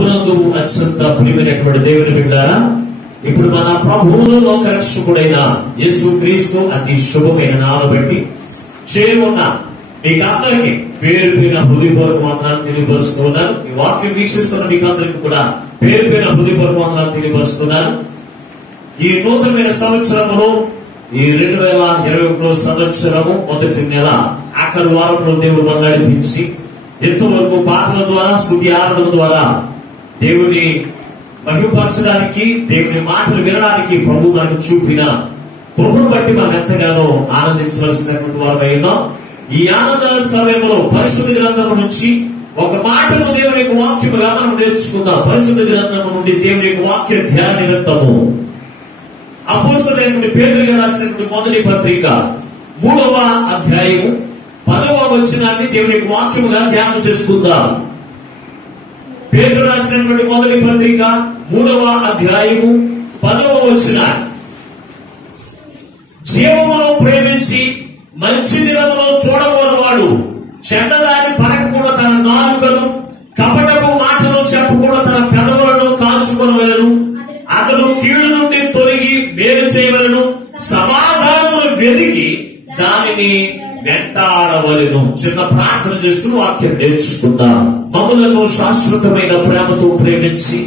ప్రభునందు అత్యంత ప్రియమైనటువంటి దేవుని బిడ్డలారా, ఇప్పుడు మన ప్రభువును లోకరక్షకుడైన యేసుక్రీస్తు అతి శుభమైన నామమును బట్టి చేరున్న మీకు అందరికీ పేరు పేరున హృదయపూర్వక వందనాలు తెలియపరుస్తున్నాను. ఈ వాక్యం వీక్షిస్తున్న మీకు అందరికీ కూడా పేరు పేరున హృదయపూర్వక వందనాలు తెలియపరుస్తున్నాను. ఈ నూతనమైన సంవత్సరములో, ఈ 2021 సంవత్సరము మొదటి నెల ఆఖరి వారంలో దేవుడు మనల్ని నడిపించి ఎంతవరకు పాటల ద్వారా, స్తుతి ఆరాధన ద్వారా దేవుని మహిమపరచడానికి, దేవుని మాటలు వినడానికి ప్రభు మనకు చూపిన కృపను బట్టి మనం ఎంతగానో ఆనందించవలసినటువంటి వారమై ఉన్నాం. ఈ ఆనంద సమయంలో పరిశుద్ధ గ్రంథము నుంచి ఒక మాటను దేవుని యొక్క వాక్యముగా మనం నేర్చుకుందాం. పరిశుద్ధ గ్రంథము నుండి దేవుని యొక్క వాక్య ధ్యాన నిమిత్తము అపోస్తలుడైన పేతురు రాసినటువంటి మొదటి పత్రిక 3వ అధ్యాయము 10వ వచనాన్ని దేవుని యొక్క వాక్యముగా ధ్యానం చేసుకుందాం. పేతురు రాసినటువంటి మొదటి పత్రిక 3వ అధ్యాయము 10వ వచనం. జీవమును ప్రేమించి మంచి దినమును చూడగోరువాడు చెడ్డదాన్ని పలకకుండా తన నాలుకను, కపటపు మాటలు చెప్పకుండా తన పెదవులను కాల్చుకొనవలెను. అతడు కీడు నుండి తొలగి మేలు చేయవలెను, సమాధానమును వెదికి దానిని వెంటాడవలెను. చిన్న ప్రార్థన చేసుకుని వాక్యం నేర్చుకుందాం. మమ్ములను శాశ్వతమైన ప్రేమతో ప్రేమించి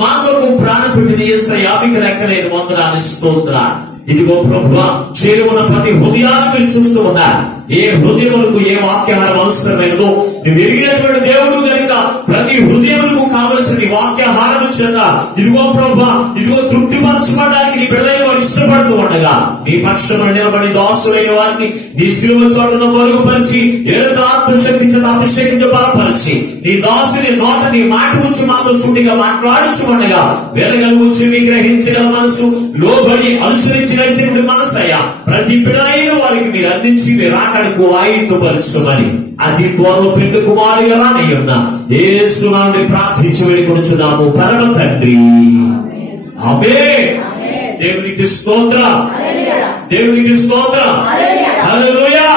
మా కొరకు ప్రాణపెట్టిన యేసయ్యా మీకు లెక్కలేని వందనాలు, స్తోత్రాలు. ఇదిగో ప్రభువా, చేరువున్న ప్రతి హృదయాన్ని మీరు చూస్తూ ఉన్నారు. ఏ హృదయములకు ఏ వాక్యాహారం అవసరమైనదో నువ్వు ఎరిగినటువంటి దేవుడు కనుక ప్రతి హృదయములకు కావలసిన నీ వాక్యాహారం చెంద ఇదిగో ప్రభువా, ఇదిగో తృప్తిపరచబడడానికి నీ బిడ్డలైన వారు ఇష్టపడుతూ ఉండగా నీ పక్షంలో నిలబడి దాసులైన వారిని నీ శిలువ చోటును మరుగుపరిచి ఆత్మశక్తి చేత అభిషేకించి బలపరిచి నీ దాసుని నోట నీ మాట గురించి మాతో సూటిగా మాట్లాడుచు ఉండగా వినగలుగుచి మీ గ్రహించగల మనసు, లోబడి అనుసరించి నడిచినటువంటి మనసు అయ్యా ప్రతి బిడ్డలైన వారికి మీరు అందించి మీరు రాకడకు ఆయుధపరచమని అతి త్వరలో పిండు కుమారుగా రానయ్యున్న యేసు నామమున ప్రార్థించి వేడుకొనుచున్నాము పరమ తండ్రి, ఆమేన్. దేవునికి స్తోత్రం, దేవునికి స్తోత్రం, హల్లెలూయా.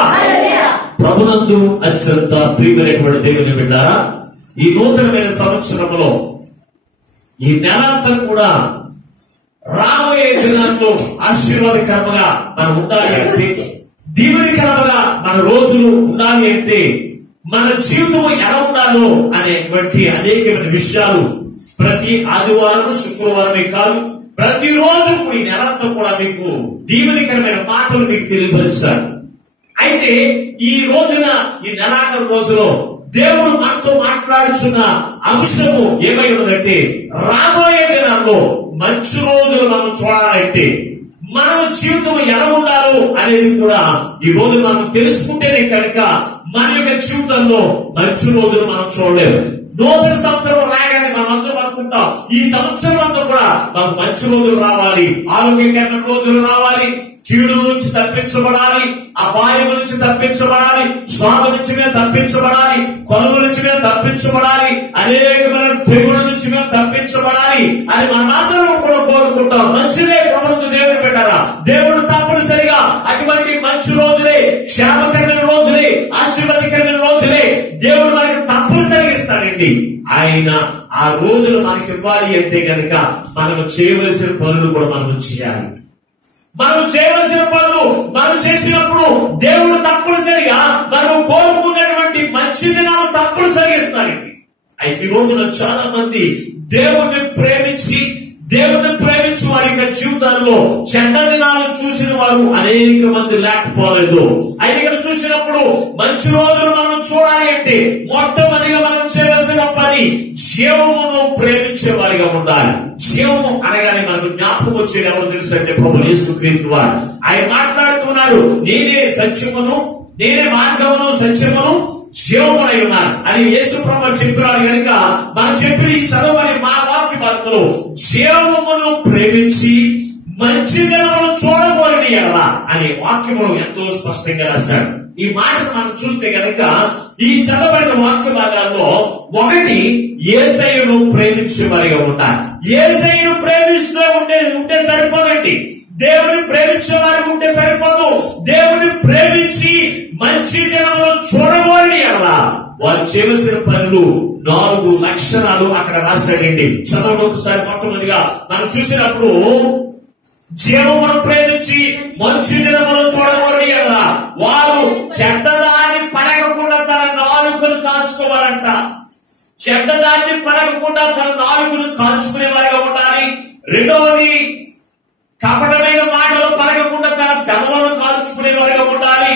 ప్రభునందు అత్యంత ప్రియమైనటువంటి దేవుని బిడ్డలారా, ఈ నూతనమైన సంవత్సరంలో ఈ నెలంతా కూడా రాబోయే దినాల్లో ఆశీర్వాదకరంగా మనం ఉండాలి అంటే, దీవెనకరంగా మన రోజులు ఉండాలి అంటే, మన జీవితం ఎలా ఉండాలో అనేటువంటి అనేకమైన విషయాలు ప్రతి ఆదివారం, శుక్రవారమే కాదు ప్రతిరోజు ఈ నెలంతా కూడా మీకు దీవెనకరమైన మాటలు మీకు తెలియపరుస్తారు. అయితే ఈ రోజున, ఈ నెలాఖరు రోజులో దేవుడు మనతో మాట్లాడుచున్న అంశము ఏమై ఉన్నదంటే, రాబోయే దినాల్లో మంచి రోజులు మనం చూడాలంటే మన జీవితం ఎలా ఉండాలో అనేది కూడా ఈ రోజు మనం తెలుసుకుంటేనే కనుక మన యొక్క జీవితంలో మంచి రోజులు మనం చూడలేము. నూతన సంవత్సరం రాగానే మనం అందరం అనుకుంటాం, ఈ సంవత్సరం అంతా కూడా మాకు మంచి రోజులు రావాలి, ఆరోగ్యకరమైన రోజులు రావాలి, కీడు నుంచి తప్పించబడాలి, అపాయం నుంచి తప్పించబడాలి, శ్వాస నుంచి మేము తప్పించబడాలి, కొనుగోలు నుంచి మేము తప్పించబడాలి, అనేకమైన తెగుళ్ళ నుంచి మేము తప్పించబడాలి అని మనందరం కూడా కోరుకుంటాం. మంచిదే ప్రభువుకు దేవుడు పెట్టారా, దేవుడు తప్పనిసరిగా అటువంటి మంచి రోజులే, క్షేమకరమైన రోజులే, ఆశీర్వాదకరమైన రోజులే దేవుడు మనకి తప్పనిసరిగా ఇస్తాడండి. ఆయన ఆ రోజులు మనకి ఇవ్వాలి అంటే కనుక మనం చేయవలసిన పనులు కూడా మనం చేయాలి. మనం చేయవలసిన పనులు మనం చేసినప్పుడు దేవుడు తప్పనిసరిగా మనం కోరుకున్నటువంటి మంచి దినాలు తప్పనిసరిగా ఇస్తారండి. అయితే ఈ రోజున చాలా మంది దేవుణ్ణి ప్రేమించి వారి యొక్క జీవితాల్లో చెడ్డ దినాలు చూసిన వారు అనేక మంది లేకపోలేదు. అయితే ఇక్కడ చూసినప్పుడు మంచి రోజులు మనం చూడాలి అంటే మొట్టమొదటిగా మనం చేయవలసిన పని జీవమును ప్రేమించే వారిగా ఉండాలి. జీవము అనగానే మనకు జ్ఞాపకం వచ్చేది ఎవరు తెలుసు అంటే ప్రభు యేసుక్రీస్తు వారు. ఆయన మాట్లాడుతున్నాడు, నేనే సత్యమును, నేనే మార్గమును, సత్యమును, జీవమునై ఉన్నారు అని యేసు ప్రభు చెప్పినాడు. కనుక మనం చెప్పిన ఈ చదవని మా వాక్య భాగంలో జీవమును ప్రేమించి మంచి దినమును చూడగోరని ఎడల అనే వాక్యములు ఎంతో స్పష్టంగా రాశాడు. ఈ మాటను మనం చూస్తే కనుక ఈ చదవబడిన వాక్య భాగాల్లో ఒకటి యేసయ్యను ప్రేమించే వారిగా ఉండాలి. యేసయ్యను ప్రేమిస్తూ ఉంటే సరిపోదండి, దేవుని ప్రేమించే వారికి ఉంటే సరిపోదు. దేవుని ప్రేమించి మంచి దినములను చూడగోరని ఎడల వారు చేయవలసిన పనులు 4 లక్షణాలు అక్కడ రాశాడండి. చదవండి ఒకసారి. మొట్టమొదటిగా మనం చూసినప్పుడు, జీవమును ప్రేమించి మంచి దినమును చూడకూడని ఎడల వారు చెడ్డదాన్ని పలకకుండా తన నాలుకను కాల్చుకోవాలంట. చెడ్డదాన్ని పలకకుండా తన నాలుకను కాల్చుకునే వారిగా ఉండాలి. రెండవది, కపటమైన మాటలు పలకకుండా తన పెదవులను కాల్చుకునే వారిగా ఉండాలి.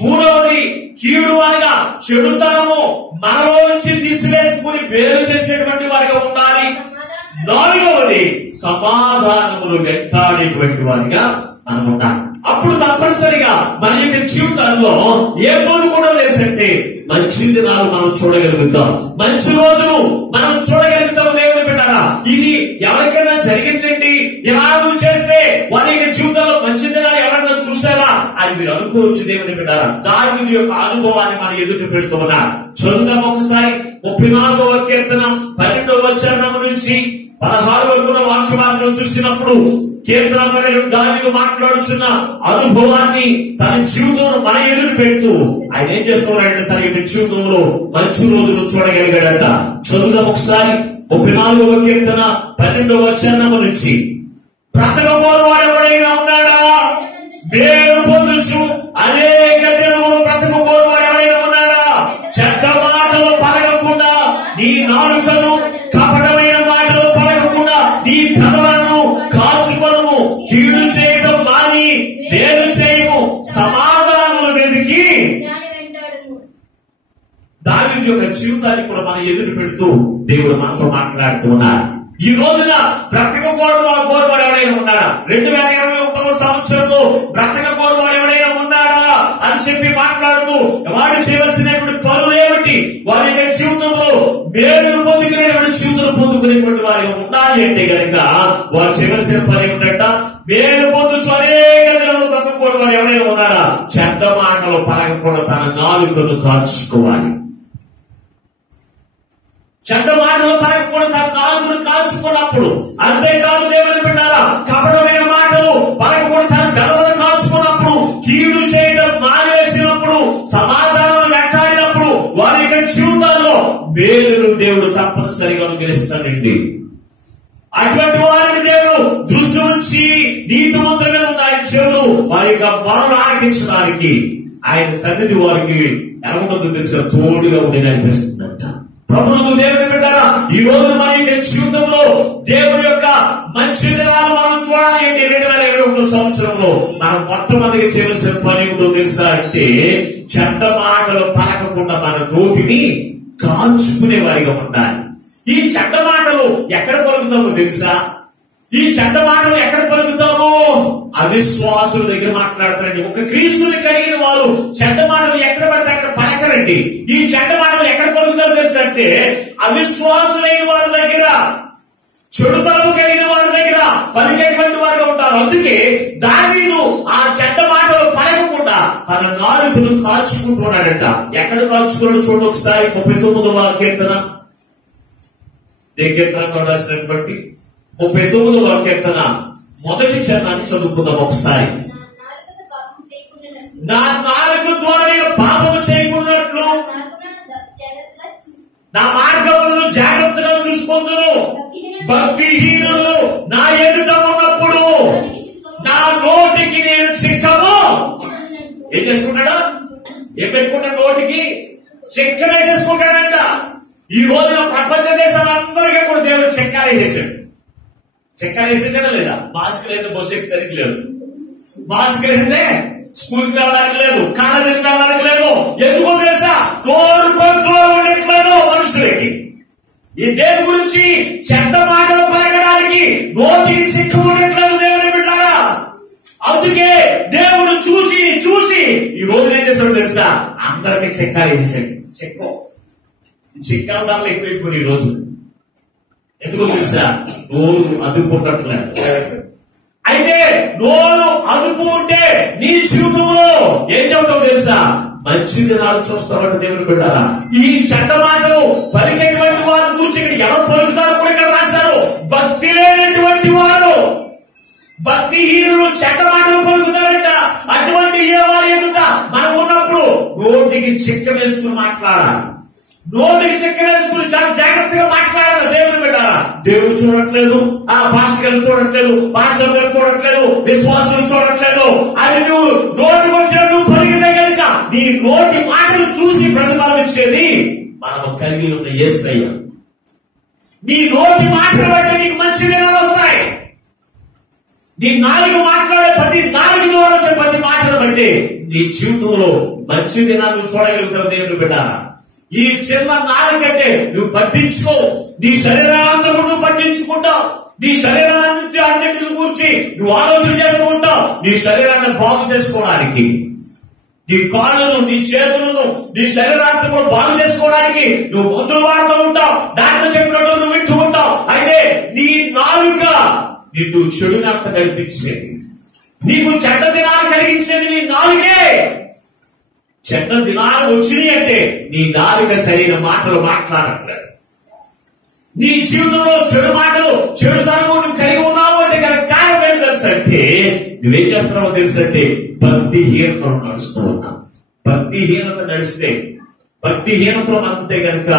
మూడవది, కీడు అనగా చెడుతనము మనలో నుంచి తీసివేసుకుని వేరు చేసేటువంటి వారిగా ఉండాలి. నాలుగవది, సమాధానములు వెంటాడేటువంటి వారిగా మనం ఉండాలి. అప్పుడు తప్పనిసరిగా మన యొక్క జీవితాల్లో ఏ రోజు కూడా లేదంటే మంచి దినాలు మనం చూడగలుగుతాం, మంచి రోజులు మనం చూడగలుగుతాం. దేవుని బిడ్డలారా, ఇది ఎవరికైనా జరిగిందండి, ఇలా చేస్తే వారి యొక్క జీవితంలో మంచి దినాలు ఎవరైనా చూసారా అని మీరు అనుకోవచ్చు. దేవుని బిడ్డలారా, దావీదు యొక్క అనుభవాన్ని మనం ఎదుట పెడుతూ ఉన్నారు. చదువుదాం ఒకసారి. 34వ కీర్తన 12వ వచనం నుంచి 16 వరకు వాక్య మార్గం చూసినప్పుడు కీర్తనకారుడు దావీదు మాట్లాడుతున్న అనుభవాన్ని తన జీవితంలో మన ఎదురు పెడుతూ ఆయన ఏం చేస్తున్నాడంటే తన యొక్క జీవితంలో మంచి రోజులు చూడగలిగాడట. చదువుదాం ఒకసారి. 34వ కీర్తన 12వ వచనం నుంచి, బ్రతకపోరు వాడు ఎవడైనా ఉన్నాడా? మేలు పొందుచు అనేక దినములు బ్రతకపోరు వాడు ఎవడైనా ఉన్నాడా? చెడ్డ మాటలు పలకకుండా నీ నాలుకను, కపటమైన మాటలు పలకకుండా నీ పెదవులను కాచుకొనుము. కీడు చేయడం మాని మేలు చేయము, సమాధానములు వెతికి. దావీదు యొక్క జీవితాన్ని కూడా మనం ఎదురు పెడుతూ దేవుడు మనతో మాట్లాడుతూ ఉన్నారు. ఈ రోజున బ్రతకకూడదు ఆ కోరువాడు ఎవరైనా ఉన్నాడా? 2021వ సంవత్సరంలో బ్రతకకూడదు ఎవరైనా ఉన్నాడా అని చెప్పి మాట్లాడుతూ వాడు చేయవలసినటువంటి పనులు ఏమిటి, వారి యొక్క జీవితంలో మేలు పొందుకునేటువంటి జీవితం పొందుకునేటువంటి వారిగా ఉండాలి అంటే కనుక వారు చేయవలసిన పని ఏమిటంట? మేలు పొందుచు అనేక దినములు బ్రతకకూడదు వారు ఎవరైనా ఉన్నారా? చెడ్డ మాటలు పలకకుండా తన నాలుకను కాల్చుకోవాలి. చెడ్డ మాటలు పలకకుండా తన నాలుకను కాల్చుకున్నప్పుడు, అంతేకాదు దేవుని బిడ్డలారా, కపటమైన మాటలు పలకకుండా తన పెదవులను కాల్చుకున్నప్పుడు, కీడు చేయడం మానేసినప్పుడు, సమాధానం వెంటాడినప్పుడు వారి యొక్క జీవితాల్లో మేలును దేవుడు తప్పనిసరిగా అనుగ్రహిస్తాడండి. అటువంటి వారిని దేవుడు దృష్టి నుంచి నీతిమంతుల మీద ఆయన చెవులు వారి యొక్క మనలు ఆలకించడానికి ఆయన సన్నిధి వారికి ఎలా ఉంటుందో తెలిసిన తోడుగా ఉండి అనిపిస్తుందంట. ప్రభువుకు దేవుని బిడ్డలారా, ఈ రోజు మన యొక్క జీవితంలో దేవుని యొక్క మంచి దినాలు మనం చూడాలి అంటే 2021 సంవత్సరంలో మనం మొట్టమొదటిగా చేయవలసిన పని ఏమిటో తెలుసా అంటే, చెడ్డ మాటలు పలకకుండా మన నోటిని కాల్చుకునే వారిగా ఉండాలి. ఈ చెడ్డ మాటలు ఎక్కడ పలుకుతామో తెలుసా? ఈ చెడ్డ మాటలు ఎక్కడ పలుకుతామో అవిశ్వాసుల దగ్గర మాట్లాడతారండి. ఒక క్రీస్తుని కలిగిన వారు చెడ్డ మాటలు ఎక్కడ పడితే అక్కడ పలకరండి. ఈ చెడ్డ మాటలు ఎక్కడ పలుకుతారో తెలుసా అంటే, అవిశ్వాసులైన వారి దగ్గర, చెడుతనము కలిగిన వారి దగ్గర పలికేటువంటి వారుగా ఉంటారు. అందుకే దావీదు ఆ చెడ్డ మాటలు పలకకుండా తన నాలుకను కాల్చుకుంటున్నాడట. ఎక్కడ కాల్చుకున్నాడు చూడండి ఒకసారి. 39వ కీర్తన, కీర్తన రాసినటువంటి 39వ కీర్తన మొదటి చరణాన్ని చదువుకుందాం ఒకసారి. నా నాలుక ద్వారా నేను పాపము చేయకున్నట్లు నా మార్గములను జాగ్రత్తగా చూసుకుందును. భక్తిహీనులు నా ఎదుట ఉన్నప్పుడు నా నోటికి నేను చిక్కము. ఏం చేసుకుంటాడు? ఏం పెట్టుకుంటాడు? నోటికి చిక్క వేసేసుకుంటాడంట. ఈ రోజున ప్రపంచ దేశాలందరికీ కూడా దేవుడు చెక్కాలు వేసాడు. చెక్కాలు వేసేటా లేదా? మాస్క్ లేదు, బస్సు ఎక్కడానికి లేదు. మాస్క్ వేస్తే స్కూల్కి వెళ్ళడానికి లేదు, కాలేజీకి వెళ్ళడానికి లేదు. ఎందుకో తెలుసా? నోరు కంట్రోల్ ఉండట్లేదు మనుషులకి. ఈ దేని గురించి? చెడ్డ మాటలు పలకడానికి నోటికి చిక్కు ఉండట్లేదు దేవుని బిడ్డలారా. అందుకే దేవుడు చూసి చూసి ఈ రోజు ఏం చేశాడు తెలుసా? అందరికి చెక్కాలు వేసాడు. చిక్కాల దాంట్లో ఎక్కువైపోయి ఈ రోజు. ఎందుకో తెలుసా? నోరు అదుపు ఉండట్లేదు. అయితే నోరు అదుపు ఉంటే నీ జీవితంలో ఏం చెబుతావు తెలుసా? మంచి దినాలు చూస్తామంటే దేవుని బిడ్డలారా. ఈ చెడ్డ మాటలు పలికేటువంటి వారు గురించి ఎవరు పలుకుతారు కూడా ఇక్కడ రాశారు. భక్తి లేనటువంటి వారు, భక్తిహీనులు చెడ్డ మాటలు పలుకుతారంట. అటువంటి ఏ వారి ఎదుట మనం ఉన్నప్పుడు నోటికి చిక్క వేసుకుని మాట్లాడాలి. నోటికి చెక్కవేసుకుని చాలా జాగ్రత్తగా మాట్లాడాలి దేవుని బిడ్డారా. దేవుడు చూడట్లేదు, ఆ పాస్టర్ గారు చూడట్లేదు, పాస్టర్ గారు చూడట్లేదు, విశ్వాసులు చూడట్లేదు అని నువ్వు నోటికి వచ్చినట్టు పరిగితే కనుక నీ నోటి మాటలు చూసి ప్రతిఫలమిచ్చేది మనం కలిగి ఉన్న యేసయ్య. నీ నోటి మాటలు బట్టి నీకు మంచి దినాలు వస్తాయి. నీ నాలుగు మాట్లాడే నాలుగు ద్వారా వచ్చే ప్రతి మాటలు బట్టి నీ జీవితంలో మంచి దినాలు చూడగలుగుతావు దేవుని బిడ్డారా. ఈ చిన్న నాలుగంటే నువ్వు పట్టించుకో, నీ శరీరాన్ని నువ్వు పట్టించుకుంటావు, నీ శరీరాన్ని అన్నింటిని గురించి నువ్వు ఆలోచన చేస్తూ ఉంటావు. నీ శరీరాన్ని బాగు చేసుకోవడానికి, నీ కాళ్ళను, నీ చేతులను, నీ శరీరాన్ని కూడా బాగు చేసుకోవడానికి నువ్వు మందులు వాడుతూ ఉంటావు. దాంట్లో చెప్పినట్టు నువ్వు వింటూ ఉంటావు. అయితే నీ నాలుక నిన్ను చెడునంత కల్పించేది, నీకు చెడ్డ దినాలు కలిగించేది నీ నాలుగే. చెడ్డ దినాలు వచ్చినాయి అంటే నీ నాలుక సరైన మాటలు మాట్లాడట్లేదు. నీ జీవితంలో చెడు మాటలు, చెడుతనము నువ్వు కలిగి ఉన్నావు అంటే కనుక కారణం ఏంటి తెలుసంటే నువ్వేం చేస్తున్నావో తెలుసంటే భక్తిహీనతలో నడుస్తూ ఉన్నావు. భక్తిహీనత నడిస్తే, భక్తిహీనతలో అంటే కనుక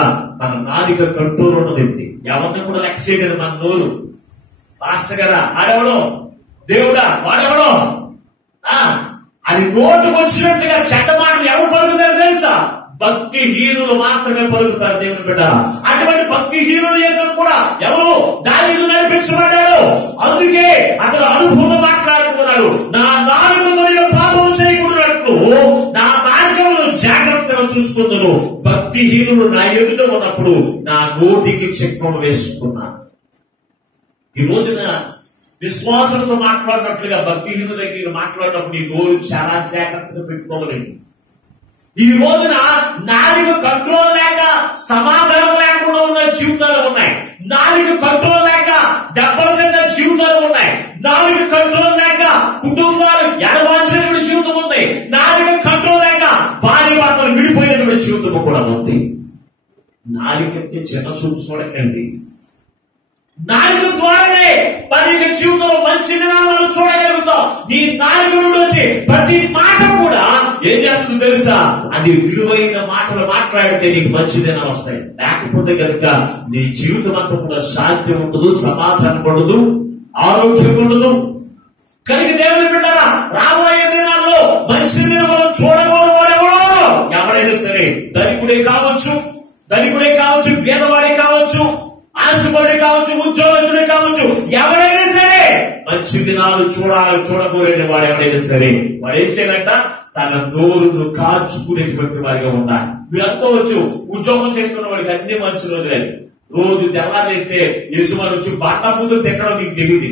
మన నాలుక కంట్రోల్ ఉన్నదండి. ఎవరిని కూడా లెక్క చేయలేదు మన నోరు. పాస్టర్ గారా ఆడెవడో, దేవుడా వాడెవడో అది నోటుకు వచ్చినట్టుగా చెడ్డ మాటలు ఎవరు పలుకుతారు తెలుసా? భక్తిహీనులు మాత్రమే పలుకుతారు దేవుని బిడ్డ. అటువంటి భక్తిహీనులు యొక్క కూడా ఎవరు దావీదు నడిపించబడ్డాడు. అందుకే అతను అనుభవం మాట్లాడుతున్నాడు. నా నాలుగుతో నేను పాపం చేయకూడనట్లు నా మార్గమును జాగ్రత్తగా చూసుకుందును. భక్తిహీనులు నా ఎదుట ఉన్నప్పుడు నా నోటికి చక్రం వేసుకున్నాను. ఈ రోజున విశ్వాసులతో మాట్లాడినట్లుగా భక్తిహీనుల దగ్గర మాట్లాడినప్పుడు ఈ నోరు చాలా జాగ్రత్తగా పెట్టుకోలేదు. ఈ రోజున నాలుగు కంట్రోల్ లేక సమాధానం లేకుండా ఉన్న జీవితాలు ఉన్నాయి. నాలుగు కంట్రోల్ లేక దెబ్బల కింద జీవితాలు ఉన్నాయి. నాలుగు కంట్రోల్ లేక కుటుంబాలు ఎడవాల్సినటువంటి జీవితం ఉంది. నాలుగు కంట్రోల్ లేక భార్య భర్తలు విడిపోయినటువంటి జీవితం కూడా ఉంది. నాలుగంటే చిన్న చూపు చూడకండి. నాలుగు ద్వారానే పది జీవితంలో మంచి దినాలు చూడగలుగుతాం. నీ నాలుగు నుండి వచ్చే ప్రతి మాట కూడా ఏం చేస్తుంది తెలుసా? అది విలువైన మాటలు మాట్లాడితే నీకు మంచి దినాలు వస్తాయి. లేకపోతే కనుక నీ జీవితం అంతా కూడా శాంతి ఉండదు, సమాధానం ఉండదు, ఆరోగ్యం ఉండదు. కనుక దేవుని బిడ్డలారా, రాబోయే దినాల్లో మంచి దినములు చూడకూడదు వాడెవడో. ఎవరైనా సరే, ధనికుడే కావచ్చు, పేదవాడే కావచ్చు, ఆశపడి కావచ్చు, ఉద్యోగస్తుడే కావచ్చు, ఎవడైనా సరే మంచి దినాలు చూడకూడని వాడు ఎవడైనా సరే వాడు ఏం చేయాలంట? తన నోరును కాచుకునేటువంటి వారిగా ఉండాలి. మీరు అనుకోవచ్చు, ఉద్యోగం చేస్తున్న వాడికి అన్ని మంచి రోజులే. రోజు తెల్లారైతే యజమాని వచ్చి బాటా ముందు తిట్టడం నీకు తెలియదు.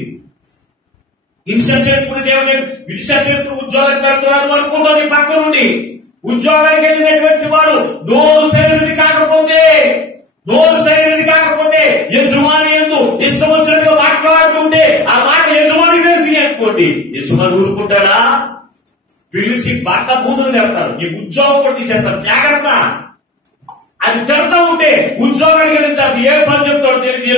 ఇన్సర్ట్ చేసుకుని దేవుని ఇన్సర్ట్ చేసుకుని ఉద్యోగానికి వెళ్తున్నాడు అనుకుంటాం. నీ పక్క నుండి ఉద్యోగానికి వెళ్ళినటువంటి వాడు నోరు సరైనది కాకపోతే యజమాని ఎందు ఇష్టం వచ్చినట్టుగా మాట్లాడుతుంటే ఆ మాట యజమాని తెలిసి అనుకోండి, యజమాని ఊరుకుంటాడా? పిలిచి బట్ట బూతులు తెస్తారు, నీ ఉద్యోగం కూడా తీసేస్తారు. జాగ్రత్త. అది తిడతా ఉంటే ఉద్యోగానికి వెళ్ళింది ఏ పని చెప్తాడో తెలియదు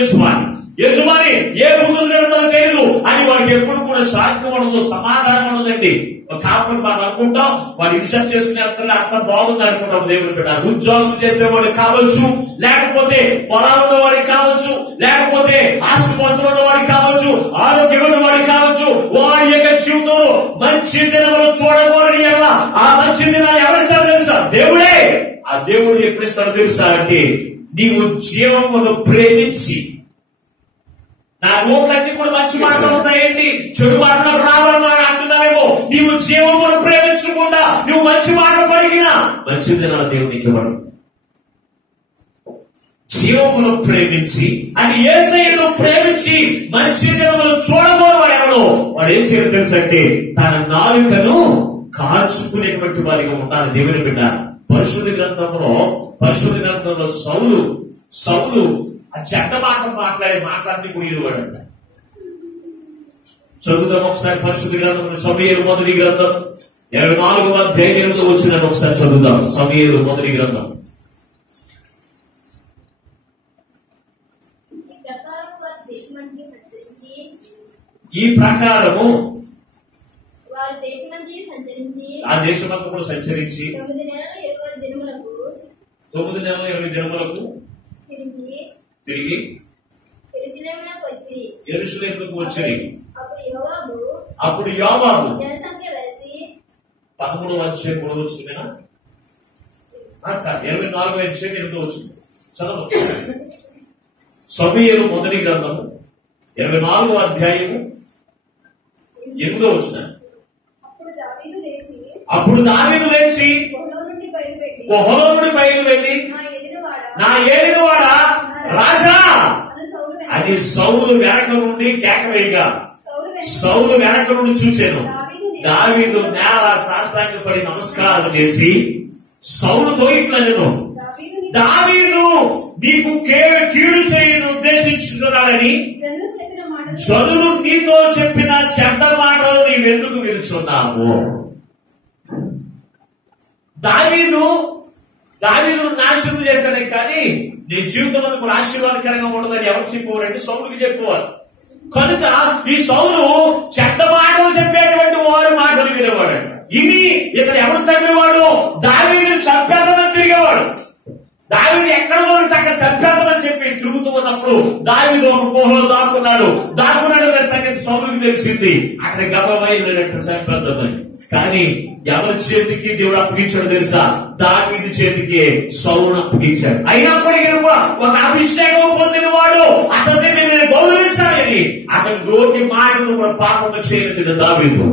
యజమాని ఏ బూతులు తిడతాడో తెలియదు అని వాడికి ఎప్పుడు కూడా శాంతి ఉండదు, సమాధానం ఉండదండి. కాబట్టి మనం అనుకుంటాం వాడు ఇన్సర్ట్ చేసుకునే అంత బాగుంది అనుకుంటాం. దేవుని బిడ్డ, ఉద్యోగం చేసే వాడు కావచ్చు, లేకపోతే పొలాల్లో వాడికి కావచ్చు, లేకపోతే ఆశీర్వాదంలో ఉన్న వాడికి కావచ్చు, ఆరోగ్యమైన వాడికి కావచ్చు, వాడి యొక్క జీవితంలో మంచి దినములు చూడకూడని ఆ మంచి దినాలు ఎవరిస్తారో తెలుసా? దేవుడే. ఆ దేవుడు ఎప్పుడు ఇస్తాడో తెలుసా అంటే నీవు జీవమును ప్రేమించి, నా నోట్లన్నీ కూడా మంచి మాటలు అవుతాయండి, చెడు మాటలు రావాలని అంటున్నారేమో. నీవు జీవమును ప్రేమించకుండా నువ్వు మంచి మాట పలికినా మంచి దినాలు దేవునికి ఇవ్వడు. జీవమును ప్రేమించి అని యేసయ్యను ప్రేమించి మంచి దినములు చూడబోవాడు ఎవడో వాడు ఏం చేయాలి తెలుసంటే తన నాలుకను కాచుకునేటువంటి వారిగా ఉండాలి. దేవుని బిడ్డ, పరిశుద్ధ గ్రంథంలో సౌలు ఆ చెడ్డ మాటలు మాట్లాడి కూడా ఇవ్వడంట. చదువుతాం ఒకసారి పరిశుద్ధ గ్రంథం సమూయేలు మొదటి గ్రంథం 24వ అధ్యాయం వచ్చిన ఒకసారి చదువుతాం. సమూయేలు మొదటి గ్రంథం. ఈ ప్రకారము ఆ దేశమంతా కూడా సంచరించి 9 నెలల 20 దినములకు 9 నెలల 20 దినములకు తిరిగి యెరూషలేమునకు వచ్చి అప్పుడు యోవాబు 13వ అధ్యాయం 3వ వచనమేనా? 24వ అధ్యాయం 8వ వచనం చదవండి. సమూయేలు మొదటి గ్రంథము 24వ అధ్యాయము 8వ వచనం. అప్పుడు దావీదు లేచి గుహలో నుండి బయలు వెళ్ళి, నా ఏలినవాడా రాజా అని సౌలు వెనక నుండి కేక వేయగా, సౌలు వెనక నుండి చూచాను. దావీదు నేల సాష్టాంగపడి నమస్కారం చేసి సౌలుతో ఇట్లా నేను, దావీదు నీకు కీడు చేయను ఉద్దేశించున్నాడని జనులు నీతో చెప్పిన చెడ్డ మాటలు నీవెందుకు వినుచున్నావు? దావీదు నాశనం చేస్తానే కానీ నీ జీవితం అంతా కూడా ఆశీర్వాదకరంగా ఉండదని ఎవరు చెప్పేవారంటే సౌలుకి చెప్పేవారు. కనుక ఈ సౌలు చెడ్డ మాటలు చెప్పేటువంటి వారు మాటలు వినేవాడు. ఇది ఇతను ఎవరు తగ్గేవాడు? దావీదుని చంపేద్దామని తిరిగేవాడు. దావీదు ఎక్కడ దొరికితే అక్కడ చంపేద్దామని చెప్పి తిరుగుతూ ఉన్నప్పుడు దావీదు ఒక గుహలో దాక్కున్నాడు సంగతి సౌలుకి తెలిసింది. అక్కడ గబమైనట్టు చంపేద్దామని. కానీ ఎవరి చేతికి దేవుడు అప్పగించాడు తెలుసా? దావీదు చేతికి సౌలును అప్పగించాడు. అయినప్పటికీ కూడా ఒక అభిషేకం పొందిన వాడు అతన్ని నేను గౌరవించాలని అతని నోటి మాటను కూడా పాపంగా చేయలేదు దావీదు.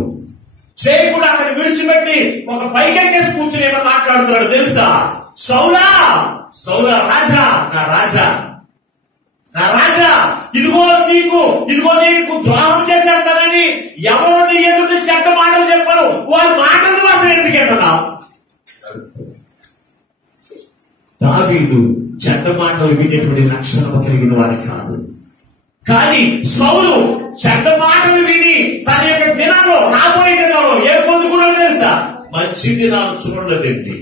చేయకుండా అతన్ని విడిచిపెట్టి ఒక పైకెక్కేసి కూర్చొని ఏమో మాట్లాడుతున్నాడు తెలుసా? సౌలా సౌలా రాజా, నా రాజా, నా రాజా, ఇదిగో నీకు ద్రోహం చేసేస్తానని ఎవరు నీ ఎదురు చెడ్డ మాటలు చెప్పారు, వారి మాటలు అసలు ఎందుకు ఎత్తన్నావు? దావీదు చెడ్డ మాటలు వినేటువంటి లక్షణం కలిగిన వారి కాదు. కానీ సౌలు చెడ్డ మాటలు విని తన యొక్క దినాల్లో రాబోయే దినాల్లో ఏం పొందుకున్నాడు తెలుసా? మంచి దినాలు చూడలేదండి.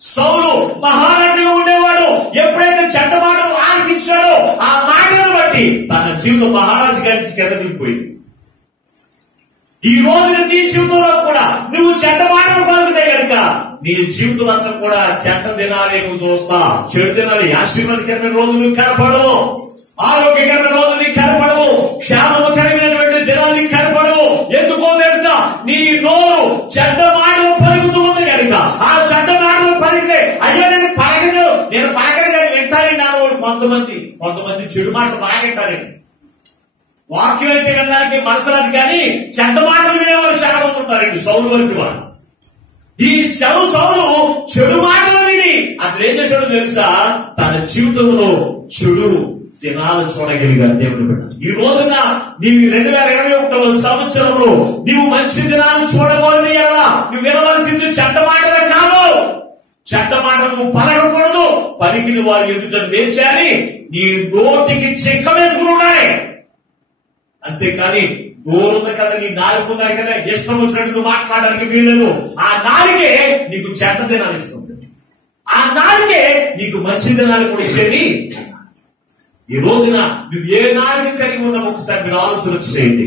సౌలు మహారాజుగా ఉండేవాడు. ఎప్పుడైతే చెడ్డ మాటలు ఆలకించాడో ఆ మాటలను బట్టి తన జీవితం మహారాజు గారికి దిగిపోయింది. ఈ రోజు నీ జీవితంలో కూడా నువ్వు చెడ్డ మాటలు పలుకుతే కనుక నీ జీవితం అంతా కూడా చెడ్డ దినాలే నువ్వు చూస్తా. చెడు దినాలు ఆశీర్వాదకరమైన రోజులు నీకు కనపడవు, ఆరోగ్యకరమైన రోజులు నీకు కనపడవు, క్షేమకరమైనటువంటి దినాలు నీకు కనపడవు. ఎందుకో తెలుసా? నీ నోరు చెడ్డ మాటలు పలుకుతూ ఉంది కనుక ఆ చెడ్డ మాటలు పలికితే అయ్యో నేను పలకదు కానీ వింటానే నాన్న. కొంతమంది చెడు మాటలు బాగా వింటారండి. వాక్యం అయితే వినడానికి మనసులకు కానీ చెడ్డ మాటలు వినేవారు చాలా మంది ఉంటారండి. సౌలు వంటి వారు. ఈ సౌలు చెడు మాటలు విని అతను ఏం చేశాడో తెలుసా? తన జీవితంలో చెడు దినాలు చూడగలిగారు దేవుని బిడ్డ. ఈ రోజున నీవు 2021వ సంవత్సరంలో నీవు మంచి దినాలు చూడబోని ఎలా నువ్వు వినవలసింది చెడ్డ మాటలే కాదు. చెడ్డ మాటలు పలకకూడదు. పలికిన వారు ఎదుట వేచాలి. నీ నోటికి చెక్క వేసుకుని ఉండాలి. అంతేకాని నోరుంది కదా, నీ నాలుగు ఉన్నాయి కదా, ఇష్టం వచ్చినట్టు నువ్వు మాట్లాడడానికి వీలేదు. ఆ నాలుగే నీకు చెడ్డ దినాలు ఇస్తుంది. ఆ నాలుగే నీకు మంచి దినాలు కూడా ఇచ్చేది. ఈ రోజున నువ్వు ఏ నాలుగు కలిగి ఉన్నావు ఒకసారి మీరు ఆలోచన చేయండి.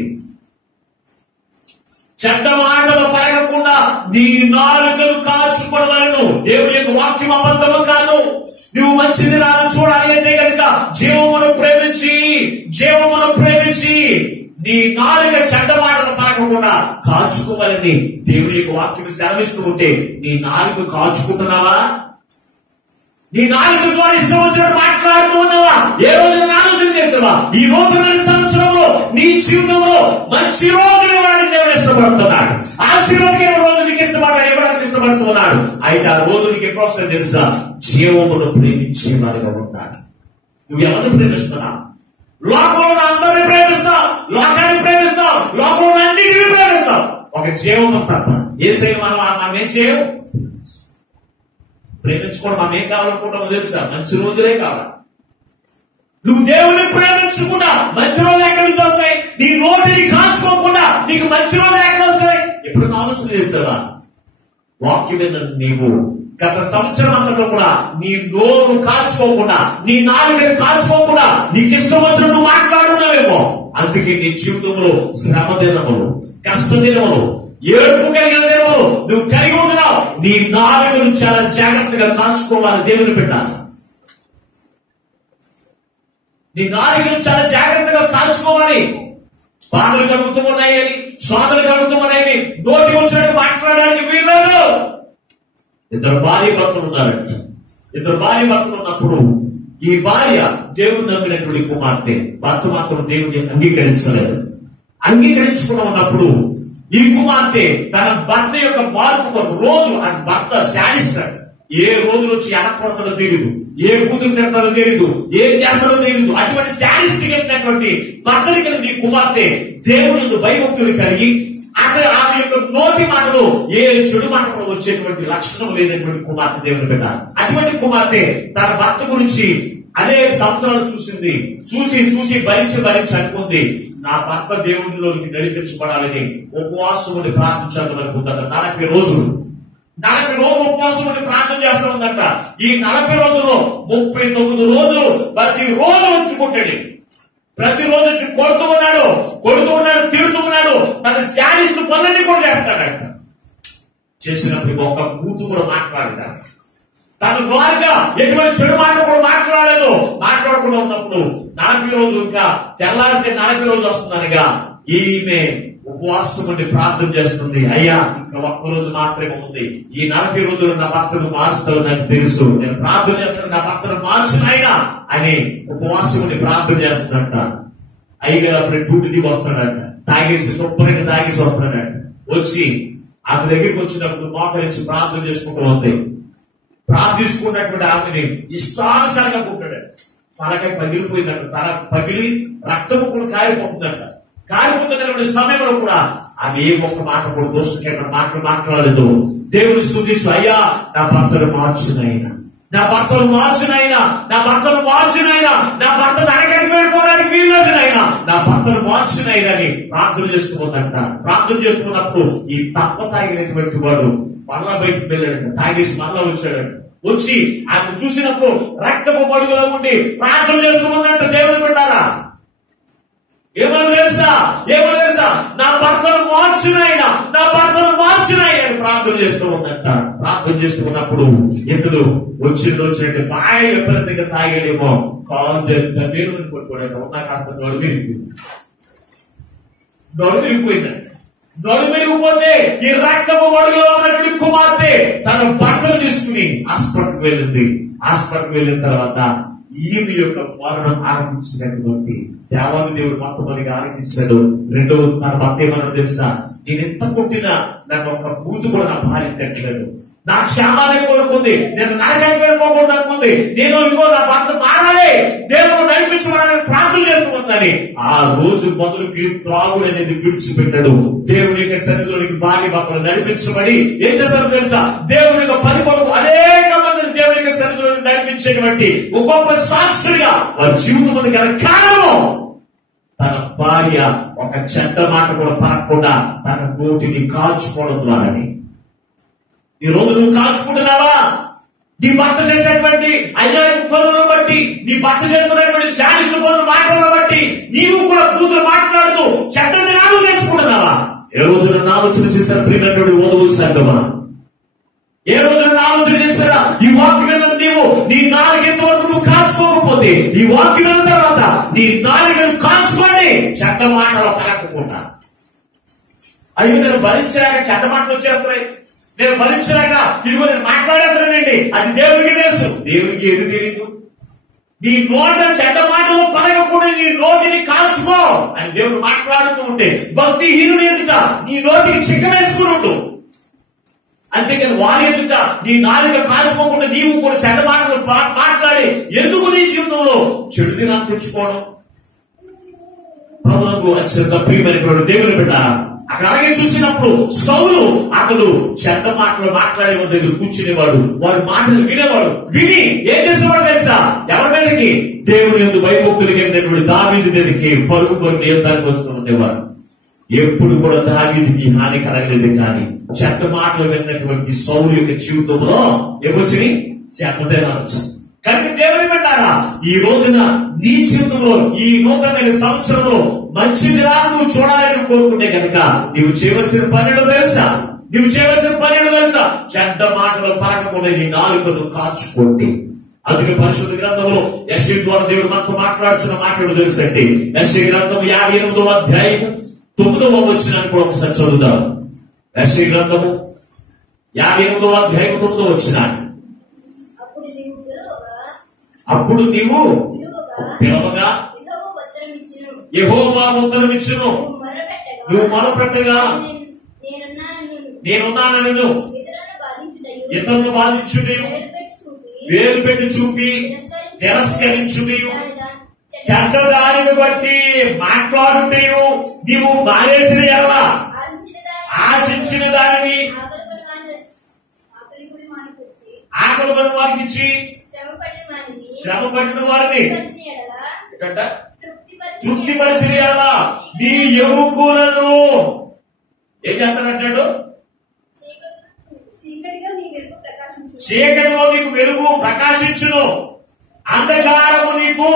చెడ్డ మాటలు పలకకుండా నీ నాలుకలు కాచుకోవలను. దేవుని యొక్క వాక్యం అబద్ధము కాదు. నువ్వు మంచి దినాలు చూడాలి అంటే కనుక జీవమును ప్రేమించి నీ నాలుక చెడ్డ మాటలు పలకకుండా కాచుకోవాలని దేవుని యొక్క వాక్యం సెలవిస్తూ ఉంటే నీ నాలుక కాచుకుంటున్నావా? నీ నాలుగు ద్వారా ఇష్టం వచ్చినట్టు మాట్లాడుతూ ఉన్నావా? ఏ రోజున ఆలోచన చేసావా? ఈ రోజున సంవత్సరంలో నీ జీవితంలో మంచి రోజులు ఇవ్వడానికి దేవుడు ఇష్టపడుతున్నాడు. ఆశీర్వాదకరమైన రోజు నీకు ఇవ్వడానికి ఇష్టపడుతున్నాడు. అయితే ఆ రోజు నీకు ఎప్పుడు వస్తుంది తెలుసా? జీవమును ప్రేమించే వారిగా ఉండాలి. నువ్వు ఎవరిని ప్రేమిస్తున్నావు? లోకంలో అందరినీ ప్రేమిస్తావు, లోకాన్ని ప్రేమిస్తావు, లోకంలో అన్నిటినీ ప్రేమిస్తావు. ఒక జీవము తప్ప యేసయ్య మనం ఏం చేయం? ప్రేమించుకోవడం మనం ఏం కావాలనుకుంటామో తెలుసా? మంచి రోజులే కావాలి. నువ్వు దేవుని ప్రేమించకుండా మంచి రోజులు ఎక్కడి నుంచి వస్తాయి? నీ నోటిని కాచుకోకుండా నీకు మంచి రోజులు ఎక్కడ వస్తాయి? ఎప్పుడు ఆలోచన చేస్తావా? వాక్యం మీద నీవు గత సంవత్సరం అంతలో కూడా నీ నోరు కాచుకోకుండా, నీ నాలుకని కాచుకోకుండా నీకు ఇష్టం వచ్చినట్టు మాట్లాడున్నావేమో. అందుకే నీ జీవితంలో శ్రమ దినములు, కష్ట దినములు, ఏడుపు కలిగిన దినములు నువ్వు కలిగి ఉంటున్నావు. నీ నాలుకను చాలా జాగ్రత్తగా కాచుకోవాలి. దేవుని పెట్టాలి. నీ నాలుకను చాలా జాగ్రత్తగా కాచుకోవాలి. బాధలు కలుగుతూ ఉన్నాయని, శోధనలు కలుగుతూ ఉన్నాయని నోటి వచ్చినట్టు మాట్లాడడానికి వీల్లేదు. ఇద్దరు భార్య భర్తలు ఉన్నారంట. ఇద్దరు భార్య భర్తలు ఉన్నప్పుడు ఈ భార్య దేవుని నమ్మినటువంటి కుమార్తె, భర్త మాత్రం దేవుని అంగీకరించలేదు. అంగీకరించుకుని ఉన్నప్పుడు ఈ కుమార్తె తన భర్త యొక్క మార్పు రోజు ఆ భర్త శాడిస్తాడు. ఏ రోజు వచ్చి అనకూడదో తెలియదు, ఏ కూతురు తింటారో తెలియదు, ఏం చేస్తారో తెలియదు. అటువంటి శాడిస్టిక్ అయినటువంటి భర్తని కలిగి ఈ కుమార్తె దేవుని భయభక్తులు కలిగి అక్కడ ఆమె యొక్క నోటి మాటలు ఏ చెడు మాటలు వచ్చేటువంటి లక్షణం లేనటువంటి కుమార్తె దేవుని బిడ్డ. అటువంటి కుమార్తె తన భర్త గురించి అనేక సంవత్సరాలు చూసింది. చూసి భరించి అనుకుంది, నా భర్త దేవునిలోకి నడిపించబడాలని ఉపవాసం ఉండి ప్రార్థించాలని అనుకుందంట. 40 రోజులు ఉపవాసం ఉండి ప్రార్థన చేస్తూ ఉందంట. ఈ 40 రోజుల్లో 39 రోజులు ప్రతి రోజు ఉంచుకుంటాడు. ప్రతిరోజు వచ్చి కొడుతూ ఉన్నాడు, తిడుతూ ఉన్నాడు. తన శాడిస్ట్ పనులన్నీ కూడా చేస్తాడంట. చేసినప్పుడు ఒక్క కూతు కూడా మాట్లాడదా, తన ద్వారంగా ఎటువంటి చెడు మాట కూడా మాట్లాడకుండా ఉన్నప్పుడు 40 రోజు ఇంకా తెల్లారితే 40 రోజు వస్తుందనగా ఈమె ఉపవాసం ఉండి ప్రార్థన చేస్తుంది. అయ్యా, ఇంకా ఒక్కరోజు మాత్రమే ఉంది. ఈ 40 రోజులు నా భర్తను మార్చుతావు, నాకు తెలుసు. నేను ప్రార్థన చేస్తాను, నా భర్తను మార్చినైనా అని ఉపవాసం ఉండి ప్రార్థన చేస్తుందంట. అయ్యగారు అప్పుడే డ్యూటీ దిగి వస్తాడంట. శుభ్రంగా తాగేసి వస్తాడంట. వచ్చి ఆమె దగ్గరికి వచ్చినప్పుడు మోకరించి ప్రార్థన చేసుకుంటూ ఉంది. ప్రార్థించుకున్నటువంటి ఆమెని ఇష్టానుసారంగా పుట్టాడు. తనకై పగిలిపోయిందంట. తన పగిలి రక్తము కూడా కారిపోతుందంట. కారిపోతున్నటువంటి సమయంలో కూడా ఆమె ఏ ఒక్క మాట కూడా దోషకరమైన మాటలు మాట్లాడలేదు. దేవుని స్తుతించు, అయ్యా నా భర్తను మార్చునైనా, నా భర్తను మార్చునైనా, నా భర్త నరకానికి వెళ్ళిపోవడానికి వీల్లేదునైనా, నా భర్తను మార్చునైనా అని ప్రార్థన చేసుకుందంట. ప్రార్థన చేసుకున్నప్పుడు ఈ తప్ప తాగినటువంటి వాడు మళ్ళా బయటకు వెళ్ళాడంట. తాగేసి మళ్ళా వచ్చాడంట. వచ్చి ఆయన చూసినప్పుడు రక్తపు మడుగులో ఉండి ప్రార్థన చేసుకుందంట. దేవుని పెట్టారా, ఏమని తెలుసా, నా భర్తను మార్చునైనా అని ప్రార్థన చేస్తూ ఉందంట. ప్రార్థన చేస్తూ ఉన్నప్పుడు ఎదురు వచ్చినట్టు బాగా విపరీతంగా తాగేమో కాల్ చేత మీరు పట్టుకోవడం ఉన్నా కాస్త నడు విరిగిపోయిందంట. నడు విరిగిపోతే ఈ రక్తపు మడుగులో ఉన్నటువంటి కుమార్తె తన భర్తను తీసుకుని హాస్పిటల్కి వెళ్ళింది. హాస్పిటల్కి వెళ్ళిన తర్వాత ఈమె యొక్క మరణం ఆరంభించినటువంటి దేవాది దేవుడు మొట్టమొదటిగా ఆరంభించాడు. రెండవ తన భర్త ఏమన్నాడు తెలుసా, నేను ఎంత కొట్టినా నన్ను ఒక్క బూతు కూడా నా భార్య తిట్టలేదు. నా క్షేమాన్ని కోరుకుంది, నేను నరకానికి వెళ్ళిపోకూడదు అనుకుంది. నేను ఇదిగో నా భర్త మారాలి, దేవుడు నడిపించమని ప్రార్థన చేసుకుందని ఆ రోజు మొదలుకి త్రాగుడు అనేది విడిచిపెట్టాడు. దేవుని యొక్క సన్నిధిలోనికి భార్య భర్తలు నడిపించబడి ఏం చేశారో తెలుసా, దేవుని యొక్క పని కొరకు అనేక మందిని దేవుని యొక్క సన్నిధిలోకి నడిపించేటువంటి ఒక గొప్ప సాక్షిగా వారి జీవితం గల కారణం తన భార్య ఒక చెడ్డ మాట కూడా పలకకుండా తన నోటిని కాల్చుకోవడం ద్వారానే. ఈ రోజు నువ్వు కాల్చుకుంటున్నావా? నీ భర్త చేసేటువంటి అన్యాయ పనులను బట్టి, నీ భర్త చేస్తున్నటువంటి శారీరక పనులు మాటలను బట్టి నీవు కూడా కూతురు మాట్లాడుతూ చెడ్డ దినాలు నేర్చుకుంటున్నావా? ఏ రోజు నన్ను ఆలోచన చేశారు ప్రియమైనటువంటి వధువు సంగమా? ఏ రోజు ఆలోచన చేశారా? ఈ వాక్యం విన్నది నీవు నీ నాలుగు ఎంతవరకు నువ్వు కాల్చుకోకపోతే, ఈ వాక్యం విన్న తర్వాత నీ నాలుగను కాల్చుకోండి. చెడ్డ మాటలు పలకకుండా. అయ్యో నేను భరించలేక చెడ్డ మాటలు వచ్చేస్తున్నాయి, నేను భరించలేక ఇదిగో నేను మాట్లాడేస్తున్నానండి, అది దేవుడికి తెలుసు. దేవుడికి ఏది తెలియదు. నీ నోట చెడ్డ మాటలు పలకకుండా నీ నోటిని కాల్చుకో అని దేవుడు మాట్లాడుతూ ఉంటే భక్తిహీనుడు ఎదుట నీ నోటికి చిక్కవేసుకుని ఉండు. అంతేకాని వారి ఎదుట నీ నాలుక కాల్చుకోకుండా నీవు కూడా చెడ్డ మాటలు మాట్లాడి ఎందుకు నీ జీవితంలో చెడు దినాన్ని తెచ్చుకోవడం? ప్రభువుకు అత్యంత ప్రియమైనటువంటి దేవుని బిడ్డారా, అక్కడ అలాగే చూసినప్పుడు సౌలు అతడు చెడ్డ మాటలు మాట్లాడే వారి దగ్గర కూర్చునేవాడు, వారి మాటలు వినేవాడు. విని ఏం చేసేవాడు తెలుసా? ఎవరి మీదకి? దేవుని యందు భయభక్తులు కలిగినటువంటి దావీదు మీదకి పరుగు యుద్ధానికి వస్తూ ఉండేవాడు. ఎప్పుడు కూడా దావీదుకి హాని కలగలేదు. కానీ చెడ్డ మాటలు విన్నటువంటి సౌలు యొక్క జీవితంలో ఏమొచ్చింది? చెడ్డదేనా వచ్చింది. కనుక దేవుని పెట్టారా, ఈ రోజున నీ జీవితంలో ఈ నూతన సంవత్సరంలో మంచి దినాలు నువ్వు చూడాలని కోరుకుంటే కనుక నీవు చేయవలసిన పనిలో తెలుసా? నువ్వు చేయవలసిన పని ఏంటో తెలుసా? చెడ్డ మాటలు పలకకుండా నీ నాలుకను కాచుకోండి. అందుకే పరిశుద్ధ గ్రంథంలో యెషయా ద్వారా దేవుడు మనతో మాట్లాడుతున్న మాటలు తెలుసండి. యెషయా గ్రంథం 58వ అధ్యాయం 9వ వచనాన్ని కూడా ఒకసారి చదువుదాం. యెషయా గ్రంథము 58వ అధ్యాయం 9వ వచనాన్ని. అప్పుడు నీవు పిలవగా యెహోవా ఉత్తరమిచ్చును, నువ్వు మొరపెట్టగా నేనున్నానను, ఇతరులను బాధించుటయు వేలు పెట్టి చూపి తిరస్కరించుటయు చెడ్డదారిని బట్టి మాట్లాడుటయు నీవు మానేసిన ఎడల ఆశించిన దానిని ఆకలి కొని వారికి ఇచ్చి శ్రమ పడిన వారిని తృప్తిపరిచిన ఎడల నీ ఎముకలను ఏం చేస్తానంటాడు? చీకటిలో నీకు వెలుగు ప్రకాశించును, అంధకారము నీకు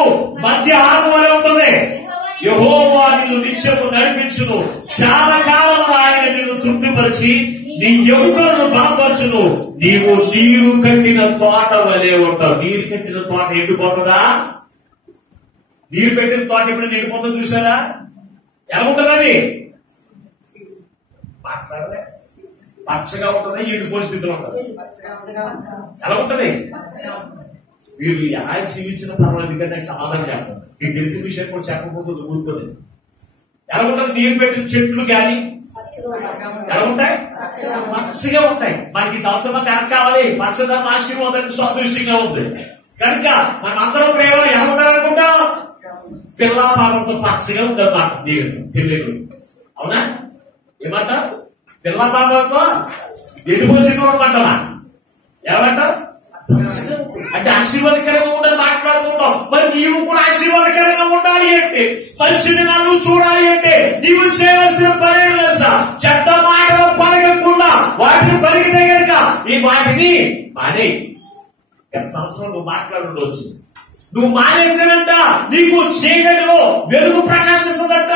మధ్యాహ్నం వలె ఉంటుంది. యెహోవా నిన్ను నిత్యము నడిపించును, చాలా కాలం ఆయన నిన్ను తృప్తిపరిచి నీ ఎముకలను బలపరచును. నీవు నీరు కట్టిన తోట వలె ఉంటావు. నీరు కట్టిన తోట ఎండిపోతుందా? నీరు పెట్టిన తోట ఎప్పుడు ఎండిపోతుందో చూసారా? ఎలా ఉంటుంది అది? మాట్లాడలే, పచ్చగా ఉంటుందా? ఎండిపోయిన స్థితిలో ఉంటుంది. ఎలా ఉంటది? వీళ్ళు ఎలా జీవించిన పర్వాలేదు కానీ సమాధానం చెప్పండి. మీకు తెలిసిన విషయం కూడా చెప్పకపోతే ఊరుకోలేదు. ఎలా ఉంటుంది? నీరు పెట్టిన చెట్లు గాని ఎలా ఉంటాయి? పచ్చగా ఉంటాయి. మనకి సంవత్సరం మంది ఎలా కావాలి? పచ్చదనం ఆశీర్వాదానికి సాదృశ్యంగా ఉంది కనుక మనం అందరం ప్రేమ ఎలా ఉండాలనుకుంటాం? పిల్ల పాపంతో పచ్చగా ఉందన్నమాట. దేవుడు పెళ్ళిళ్ళు అవునా? ఏమంట? పిల్ల పాపంతో ఎండిపోసినమంటమా? ఏమంట? అంటే ఆశీర్వాదకరంగా ఉండాలి మాట్లాడుతుంటాం. మరి నీవు కూడా ఆశీర్వాదకరంగా ఉండాలి అంటే, మంచి దినాలు చూడాలి అంటే నీవు చేయవలసిన పని తెలుసా? చెడ్డ మాటలు పలకకుండా వాటిని పలికితే కనుక ఈ వాటిని మానే. గత సంవత్సరం నువ్వు మాట్లాడుండవచ్చు. నువ్వు మానేస్తేనంట నీకు చీకటిలో వెలుగు ప్రకాశిస్తుందంట,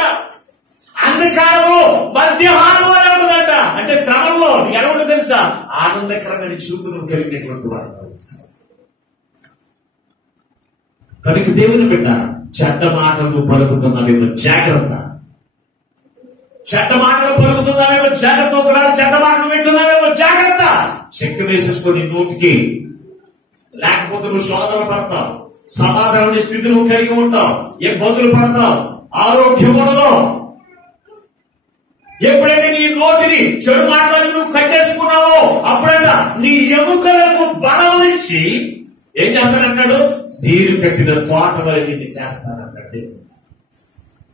అంధకారంలో మధ్యాహ్నం ఉంటుందంట. అంటే శ్రమంలో ఎలా ఉంటుంది తెలుసా? ఆనందకరమైన చూపును కలిగినటువంటి వారు. కనుక దేవుని బిడ్డ, చెడ్డ మాటలు పలుకుతున్నావేమో జాగ్రత్త. చెడ్డ మాటలు పలుకుతున్నావేమో జాగ్రత్త. ఒకవేళ చెడ్డ మాటలు వింటున్నావేమో జాగ్రత్త. చెక్క వేసేసుకొని నోటికి, లేకపోతే నువ్వు శోధన పడతావు, సమాధాన స్థితి నువ్వు కలిగి ఉంటావు, ఇబ్బందులు పడతావు, ఆరోగ్యం ఉండదు. ఎప్పుడైతే నీ నోటిని చెడు మాటలు నువ్వు కట్టేసుకున్నావో అప్పుడంట నీ ఎముకలకు బలం ఇచ్చి ఏం చేస్తానంటాడు? నీరు కట్టిన తోట వల్ల నీకు చేస్తానంటే.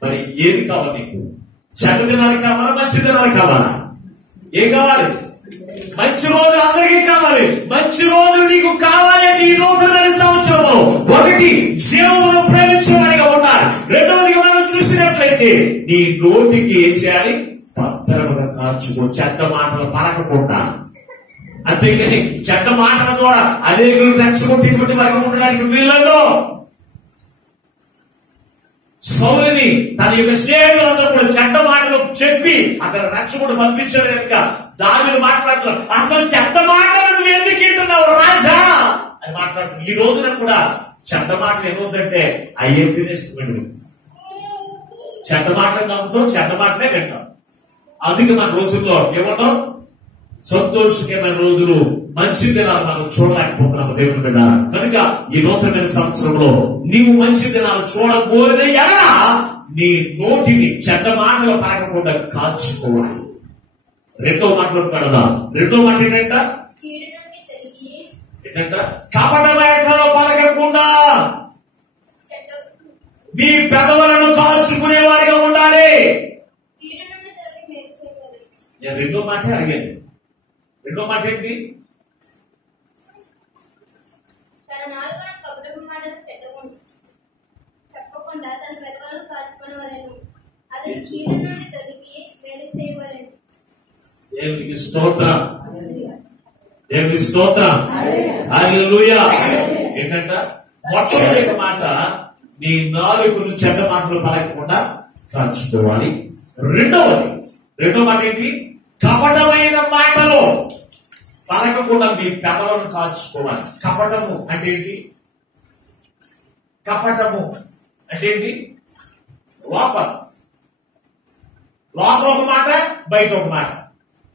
మరి ఏది కావాలి నీకు? చెడ్డ దినాలు కావాలా? మంచి దినాలు కావాలా? ఏం కావాలి? మంచి రోజులు అందరికీ కావాలి. మంచి రోజులు నీకు కావాలి. నీ నూతన సంవత్సరము ఒకటి జీవమును ప్రేమించేవారిగా ఉండాలి. రెండవదిగా మనం చూసినట్లయితే నీ నోటికి ఏం చేయాలి? పత్రముగా కాల్చుకో. చెడ్డ మాటలు పలకకుండా. అంతేగాని చెడ్డ మాటల ద్వారా అనేకులు రెచ్చగొట్టేటువంటి వర్గం ఉండడానికి వీళ్ళలో సౌలుని తన యొక్క స్నేహితులందరూ కూడా చెడ్డ మాటలు చెప్పి అక్కడ రెచ్చగొట్టి పంపించారు కనుక దావీదు మాట్లాడుతున్నారు, అసలు చెడ్డ మాటలు నువ్వు ఎందుకు వింటున్నావు రాజా అని మాట్లాడుతున్నావు. ఈ రోజున కూడా చెడ్డ మాటలు ఏమవుతుందంటే అయ్యేం తినేస్తుంది. చెడ్డ మాటలు నమ్ముతాం, చెడ్డ మాటలే వింటాం. అందుకే మన రోజుల్లో ఏమంటాం? సంతోషకరమైన రోజులు, మంచి దినాలు మనం చూడలేకపోతున్నాము దేవుని బిడ్డ. కనుక ఈ నూతనమైన సంవత్సరంలో నీవు మంచి దినాలు చూడబోయిన ఎలా నీ నోటిని చెడ్డ మాటలు పలకకుండా కాల్చుకోవాలి. రెండో మాటలు పెడదాం. రెండో మాట ఏంటంట? కపట మాటలు పలకకుండా నీ పెదవులను కాల్చుకునే వారిగా ఉండాలి. నేను రెండో మాటే అడిగాను. రెండో మాట ఏంటి? దేవునికి స్తోత్రం, దేవునికి స్తోత్రం, హల్లెలూయా. ఏంటంట? మొట్టమొదటి మాట, నీ నాలుకను చెడ్డ మాటలు పలకకుండా కాల్చుకోవాలి. రెండో మాట ఏంటి? కపటమైన మాటలు పలకకుండా మీ పెదవులను కాల్చుకోవాలి. కపటము అంటే ఏంటి? కపటము అంటే ఏంటి? లోపల ఒక మాట, బయట ఒక మాట.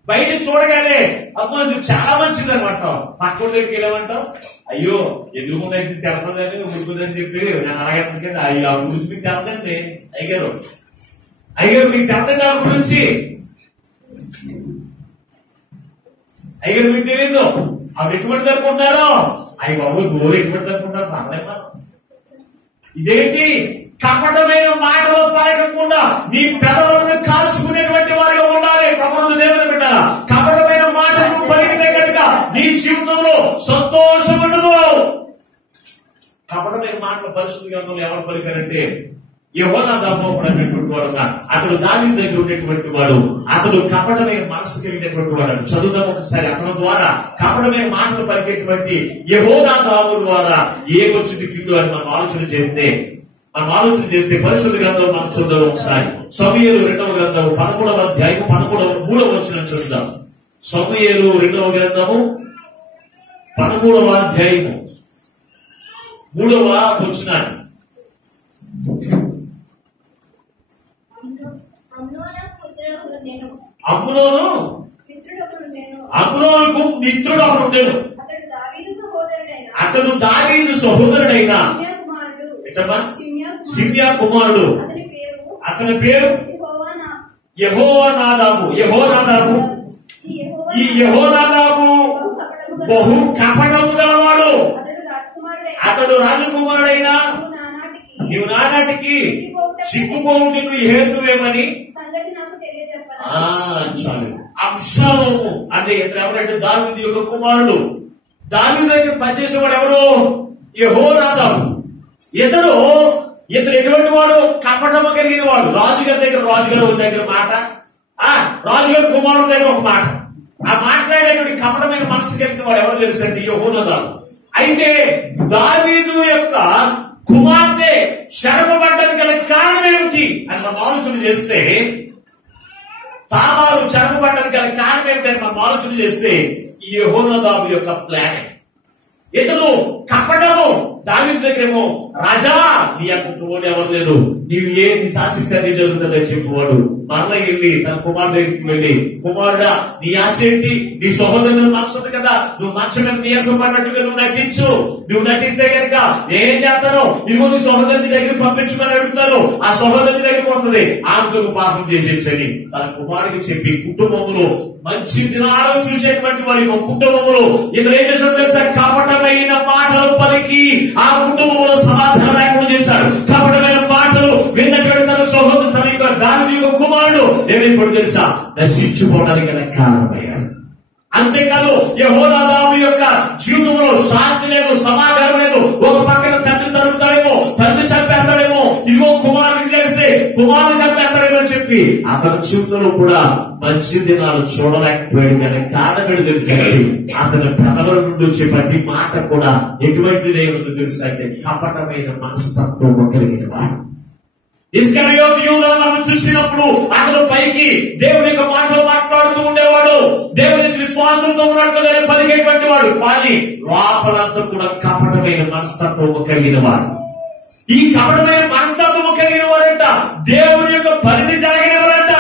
బయట చూడగానే అమ్మో నువ్వు చాలా మంచిది అనమాటావు. పక్కన దగ్గరికి వెళ్ళామంటావు, అయ్యో ఎదురుకుండా అయితే తెరదండి ఉడుకుదని చెప్పి నేను అలాగే కదా, అయ్యో ఆ గురించి మీకు తెరదండి అయ్యగారు మీకు తెరదండి ఆ గురించి అయ్యగారు మీకు తెలియదు. అవి ఎటువంటి అనుకుంటున్నారు, అయ్యి బాబు గోరు ఎటువంటి అనుకుంటారు పర్లేదు. ఇదేంటి? కపటమైన మాటలు పలకకుండా నీ పెదవులను కాల్చుకునేటువంటి వారిగా ఉండాలి. ప్రభువు దేవుని బిడ్డలారా, కపటమైన మాటలు పలికితే కనుక నీ జీవితంలో సంతోషం ఉండదు. కపటమైన మాటలు పరిశుద్ధ గ్రంథంలో ఎవరు పలికారంటే యెహోనాదాబు అనేటువంటి వాడు. అతడు దావీదు దగ్గర ఉండేటువంటి వాడు. అతడు కపటమైన మనసు కలిగినటువంటి వాడు. చదువుదాం ఒకసారి. అతని ద్వారా కపటమైన మాటలు పలికేటువంటి యెహోనాదాబు ద్వారా ఏమొచ్చింది కింద అని మనం ఆలోచన చేస్తే పరిశుద్ధ గ్రంథం మనం చూద్దాం ఒకసారి. సమూయేలు 2వ గ్రంథము 11వ అధ్యాయము 3వ వచనం చూద్దాం. సమూయేలు 2వ గ్రంథము 13వ అధ్యాయము 3వ వచనాన్ని. అమ్నోనుకు మిత్రుడు ఒకడు ఉండెను. అతడు దావీదు సహోదరుడైన షిమ్యా కుమారుడు. అతని పేరు యెహోనాదాబు. ఈ యెహోనాదాబు బహు కపటము గలవాడు. అతడు రాజకుమారుడైన నీవు నానాటికి చిక్కుపోవుటకు హేతువేమని చాలు. అబ్షాలోము అంటే ఇతను ఎవరంటే దావీదు యొక్క కుమారుడు. దావీదు దగ్గర పనిచేసేవాడు ఎవరు? యెహోనాదాబు. ఇతడు ఎటువంటి వాడు? కపటము కలిగిన వాడు. రాజుగారి దగ్గర మాట, రాజుగారి కుమారుడు దగ్గర ఒక మాట. ఆ మాట్లాడేటువంటి కపటమైన మనసు కలిగిన వాడు ఎవరు తెలుసు అంటే యెహోనాదాబు. అయితే దావీదు యొక్క కుమార్తె శరపబడ్డానికి గల కారణం ఏమిటి అని మనం ఆలోచన చేస్తే, తామారు శరపబడ్డానికి గల కారణం ఏమిటి అని మనం ఆలోచన చేస్తే ఈ యెహోనాదాబు యొక్క ప్లాన్. ఇతడు కపటము. దావీదు దగ్గరేమో రాజా నీ అంతటి ఎవరు లేరు, నీవు ఏది శాసిస్తే అది జరుగుతుందని చెప్పేవాడు. మరలా వెళ్ళి తన కుమారుడు దగ్గరికి వెళ్ళి, కుమారుడా నీ ఆశ ఏంటి? నీ సహోదరుడు మనసు ఉంది కదా, నువ్వు మంచం మీద నీయాసం పడినట్టుగా నువ్వు నటించు. నువ్వు నటిస్తే కనుక ఏం చేస్తాను, ఇదిగో నీ సహోదరుని దగ్గరికి పంపించమని అడుగుతాను. ఆ సహోదరుని దగ్గరికి వస్తుంది, ఆమెకు పాపం చేసేచ్చని తన కుమారుడికి చెప్పి కుటుంబంలో మంచి దినాలు చూసేటువంటి వారి కుటుంబంలో ఇతను ఏం చేశాడు తెలుసా? కపటమైన మాటలు పలికి ఆ కుటుంబంలో సమాధానం లేకుండా చేశాడు. కపటమైన మాటలు విన్నటువంటి తన సహోదరు తన యొక్క దావీదు యొక్క కుమారుడు ఏమైపోయాడు తెలుసా? నశించుకోవడానికి గల కారణమయ్యాడు. అంతేకాదు యెహోనాదాబు యొక్క జీవితంలో శాంతి లేదు, సమాధానం లేదు. ఒక పక్కన తండ్రి తరుపుతాడేమో, తండ్రి చంపేస్తాడేమో, ఇదిగో కుమారుడికి తెలిస్తే కుమారుడు చంపేస్తాడేమో అని చెప్పి అతని జీవితంలో కూడా మంచి దినాలు చూడలేకపోయాడు. కానీ కారణం ఏంటో తెలుసా? అతని పెదవుల నుండి వచ్చే ప్రతి మాట కూడా ఎటువంటిది ఏమిటో తెలుసా అంటే కపటమైన మనస్తత్వం కలిగిన వాడు. ఇస్కరియోతు యూదాను మనం చూసినప్పుడు అతను పైకి దేవుని యొక్క మాటలు మాట్లాడుతూ ఉండేవాడు, దేవుని విశ్వాసంతో ఉన్నట్లుగానే పలికేటువంటి వాడు. కానీ లోపలంతా కూడా కపటమైన మనస్తత్వం కలిగిన వాడు. ఈ కపటమైన మనస్తత్వం కలిగిన వారంట దేవుని యొక్క పనిని జాగినవారంట.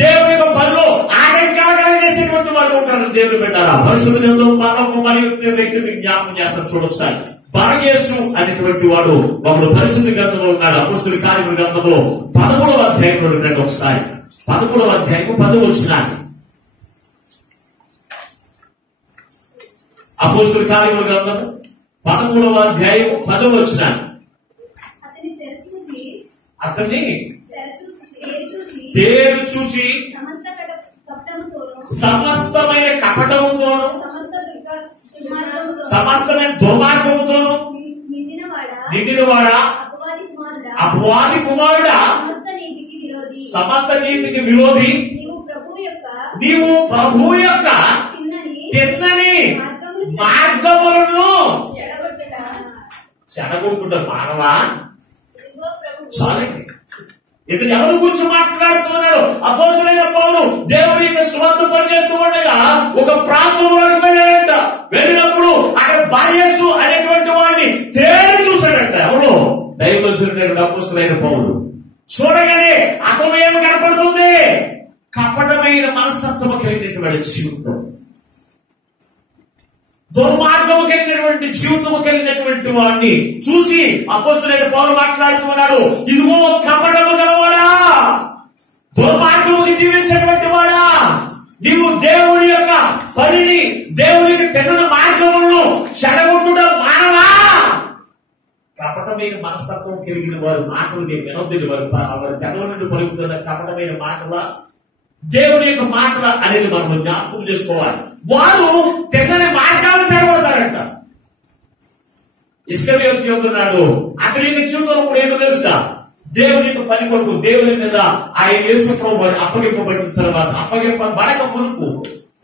దేవుని యొక్క పనిలో ఆటంకాలుగా చేసేటువంటి వారు ఉంటారు. దేవుని బిడ్డలారా, పరిశుద్ధ గ్రంథం 11 మరియు వ్యక్తిని జ్ఞాపకం చేస్తాం. చూడొకసారి. బార్యేసు అనేటువంటి వాడు ఒకడు పరిశుద్ధ గ్రంథంలో ఉన్నాడు. అపోస్తలుల కార్యముల గ్రంథంలో 13వ అధ్యాయంలో రండి ఒకసారి. 11వ అధ్యాయము 10వ వచనాన్ని. అపోస్తలుల కార్యముల గ్రంథము 13వ అధ్యాయం 10వ వచనాన్ని. అతన్ని తేరు చూచి సమస్తమైన కపటముతోను సమస్తమైన దుర్మార్గముతోను నిండినవాడా, అపవాది కుమారుడా, సమస్త నీతికి విరోధి, నీవు ప్రభు యొక్క తిన్నని మార్గములను చెడగొట్టుట మానవా. చాలండి. ఇతను ఎవరి గురించి మాట్లాడుతున్నాడు? అపోస్తలుడైన పౌలు దేవుని యొక్క స్వార్థ పని చేస్తూ ఉండగా ఒక ప్రాంతంలోకి వెళ్ళాడంట. వెళ్ళినప్పుడు అక్కడ బార్యేసు అనేటువంటి వాడిని తేలి చూశాడంట. ఎవరు? దైవజనుడైన అపోస్తలుడైన పౌలు. చూడగానే అతను ఏమి కనపడుతుంది? కపటమైన మనస్తత్వం కలిగినటువంటి జీవితం, దుర్మార్గము కలిగినటువంటి జీవితము కలిగినటువంటి వాడిని చూసి అపోస్తలుడైన పౌలు మాట్లాడుతున్నాడు, ఇదిగో కపటము గలవాడా, దుర్మార్గముకి జీవించేటువంటి వాడా, నీవు దేవుని యొక్క పనిని, దేవునికి తెగిన మార్గములను చెడగొట్టుట మానవా? కపటమైన మనస్తత్వం కలిగిన వారు మాటలు వినొద్దని వారి పెదవుల నుండి పలుకుతున్న కపటమైన మాటల, దేవుని యొక్క మాటల అనేది మనం జ్ఞాపకం చేసుకోవాలి. వారు తెగని మార్గాలు చెడగొడతారంట. ఇస్కరియోతు ఉన్నాడు, అతని యొక్క జీవితంలో కూడా ఏమో తెలుసా? దేవుని యొక్క పని కొరకు దేవుని మీద ఆయన యేసు ప్రభువు అప్పగింపబడిన తర్వాత, అప్పగింపబడక మునుపు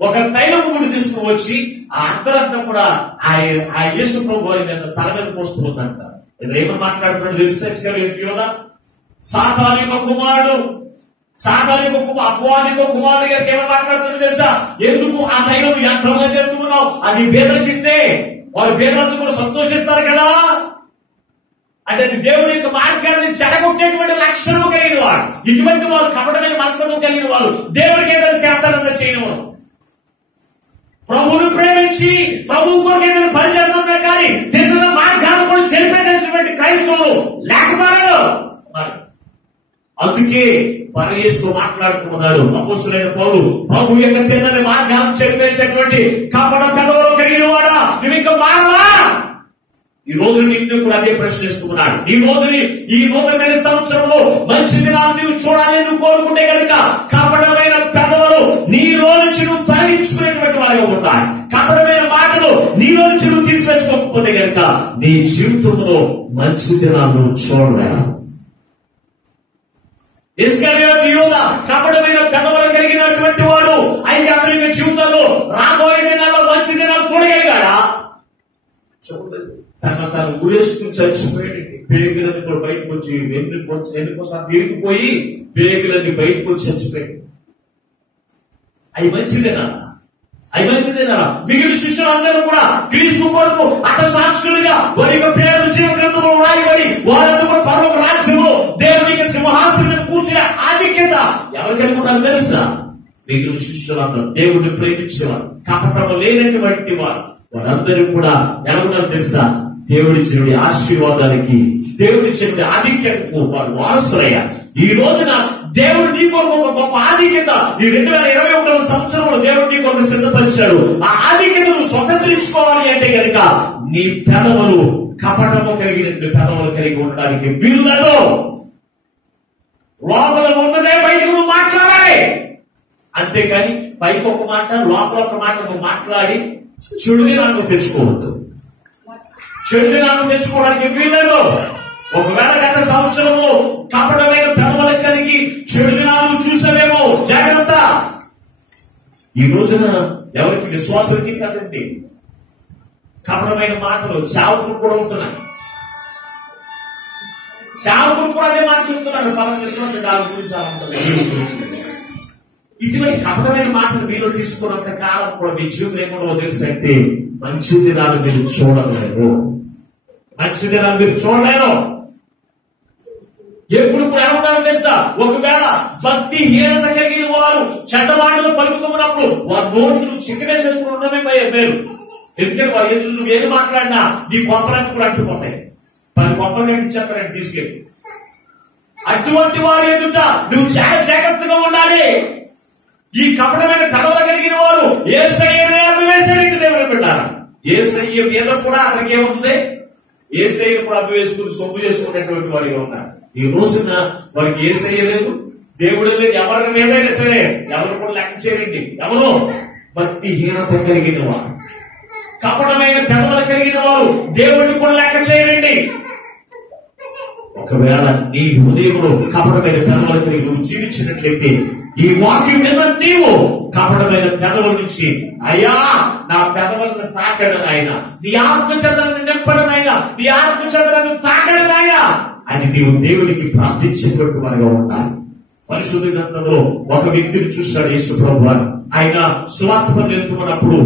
ఒక తైలము గుడి తీసుకువచ్చి ఆ అంతరంతా కూడా ఆ యేసు ప్రభు వారి మీద తల మీద పోస్తూ ఉందంట. ఏమని మాట్లాడుతున్నాడు తెలుసా? ఇస్కరియోతు సాతాను యొక్క కుమారుడు, అపవాది యొక్క కుమారుడు గారికి ఏమని మాట్లాడుతున్నాడు తెలుసా? ఎందుకు ఆ తైలం యంత్రంగా చేస్తున్నావు? అది బేదలకిస్తే వారు బేదలందరూ కూడా సంతోషిస్తారు కదా. అంటే అది దేవుని యొక్క మార్గాన్ని చెడగొట్టేటువంటి లక్షణము కలిగిన వారు, ఇటువంటి వారు కపటమైన మనస్తత్వం కలిగిన వారు, దేవునికి ఏదైనా చేస్తారన్న చేయనివారు, ప్రభువును ప్రేమించి ప్రభువు కొరకు ఏదైనా పని చేస్తున్నా కానీ తిన్న మార్గాన్ని కూడా చెడిపోయినటువంటి క్రైస్తవులు లేకపోయారు. అందుకే పరయేసు మాట్లాడుతున్నాడు అపోస్తలుడైన పౌలు, ప్రభు యొక్క తిన్నని మార్గాన్ని చెడిపేసేటువంటి కపట పెదవులు కలిగిన వాడా, నువ్వు ఇంకా మారవా? ఈ రోజు నిన్ను కూడా అదే ప్రశ్నిస్తున్నాడు. ఈ నూతనమైన సంవత్సరంలో మంచి దినాలు నువ్వు చూడాలని నువ్వు కోరుకుంటే కనుక కపటమైన పెదవులు నీలో నుంచి నువ్వు తొలగించుకునేటువంటి వారిగా ఉండాలి. కపటమైన మాటలు నీలో నుంచి నువ్వు తీసివేసుకోకపోతే కనుక నీ జీవితంలో మంచి దినాలు నువ్వు చూడలేవు. ఇస్కరియోతు యూదా కపటమైన పెదవులు కలిగినటువంటి వాడు. అయితే అతని యొక్క జీవితంలో రాబోయే దినాల్లో మంచి దినాలు చూడగలిగాడా? చూడలేదు. తను ఊరేసుకుని చచ్చిపోయి పేగులన్నీ కూడా బయటకు వచ్చి ఎన్నికోసారి తిరిగిపోయి పేగులన్నీ బయటకు వచ్చి చచ్చిపోయి. అవి మంచిదేనా? మిగిలిన శిష్యులందరూ కూడా క్రీస్తు కొరకు అటసాక్షులుగా వారి యొక్క పేరు జీవ గ్రంథంలో రాయబడి వారందరూ కూడా పరలోక రాజ్యంలో దేవుని యొక్క సింహాసనం కూర్చునే ఆధిక్యత ఎవరికి అనుకున్నారు తెలుసా? మిగిలిన శిష్యులందరూ దేవుడిని ప్రేమించేవారు, కపటము లేనటువంటి వారు, వారందరూ కూడా ఎలా ఉన్నారు తెలుసా? దేవుడిచ్చినటువంటి ఆశీర్వాదానికి, దేవుడిచ్చినటువంటి ఆధిక్యతకు వారు వారసులయ్యారు. ఈ రోజున దేవుడు నీ కొరకు ఒక గొప్ప ఆధిక్యత ఈ 2021వ సంవత్సరంలో దేవుడు నీ కొరకు సిద్ధపరిచాడు. ఆ ఆధిక్యతను స్వతంత్రించుకోవాలి అంటే కనుక నీ పెదవులు కపటము కలిగినటువంటి పెదవులు కలిగి ఉండడానికి వీలులేదు. లోపల ఉన్నదే బయటకు నువ్వు మాట్లాడాలి. అంతేకాని పైకి ఒక మాట లోపల ఒక మాట నువ్వు మాట్లాడి చెడుదినాన్ని తెచ్చుకోవద్దు. చెడుదినాన్ని తెచ్చుకోవడానికి వీలేదు. ఒకవేళ గత సంవత్సరము కపటమైన పెదవులు కలిగి చెడుదినాలు చూసావేమో, జాగ్రత్త. ఈ రోజున ఎవరికి విశ్వాసానికి కదండి కపటమైన మాటలు సేవకులు కూడా ఉంటున్నాయి. సేవకులు కూడా అదే మాట చెప్తున్నారు. పలానా విశ్వాసం దాని గురించి ఇటువంటి కపటమైన మాటలు మీరు తీసుకున్నంత కాలం కూడా మీ జీవితం ఏమో తెలుసు అంటే మంచి దినాలు మీరు చూడలేరు. ఎప్పుడు కూడా ఏమన్నారు తెలుసా? ఒకవేళ భక్తి హీనత కలిగిన వారు చెడ్డ మాటలు పలుకుతున్నప్పుడు వారి నోటి నువ్వు చిక్కవేసేసుకుని ఉండమే మేలు. ఎందుకంటే వారి ఎదురు నువ్వు ఏది మాట్లాడినా నీ కొప్పలన్నీ కూడా అంటుపోతాయి. 10 కొప్పలు అంటించేస్తారంటే తీసుకెళ్ళి. అటువంటి వారి ఎదుట నువ్వు చాలా జాగ్రత్తగా ఉండాలి. ఈ కపటమైన పెదవులు కలిగిన వారు యేసయ్యనే అభివేశానికి దేవుని పెట్టారు. యేసయ్య మీద కూడా అతనికి ఏముంది? యేసయ్యను కూడా అభివేసుకుని సొమ్ము చేసుకునేటువంటి వాడిగా ఉన్నారు. ఈ రోజున వారికి యేసయ్య లేదు, దేవుడు లేదు. ఎవరి మీదైనా సరే ఎవరు కూడా లెక్క చేయరండి. ఎవరు? భక్తి హీనత కలిగిన వారు, కపటమైన పెదవులు కలిగిన వారు దేవుడిని కూడా లెక్క చేయరండి. ఒకవేళ నీ హృదయంలో కపటమైన పెదవులు కలిగి నువ్వు జీవించినట్లయితే ఈ వాక్యం మీద నీవు కపటమైన పెదవుల నుంచి అయ్యా నా పెదవులను తాకడం ఆయన, నీ ఆత్మచంద్రాన్ని నింపడం ఆయన, నీ ఆత్మచంద్రాన్ని తాకడం ఆయన, అని నీవు దేవునికి ప్రార్థించేటువంటి వారిగా ఉండాలి. పరిశుద్ధ గ్రంథంలో ఒక వ్యక్తిని చూశాడు యేసు ప్రభువు. ఆయన సువార్త పనులు వెళ్తున్నప్పుడు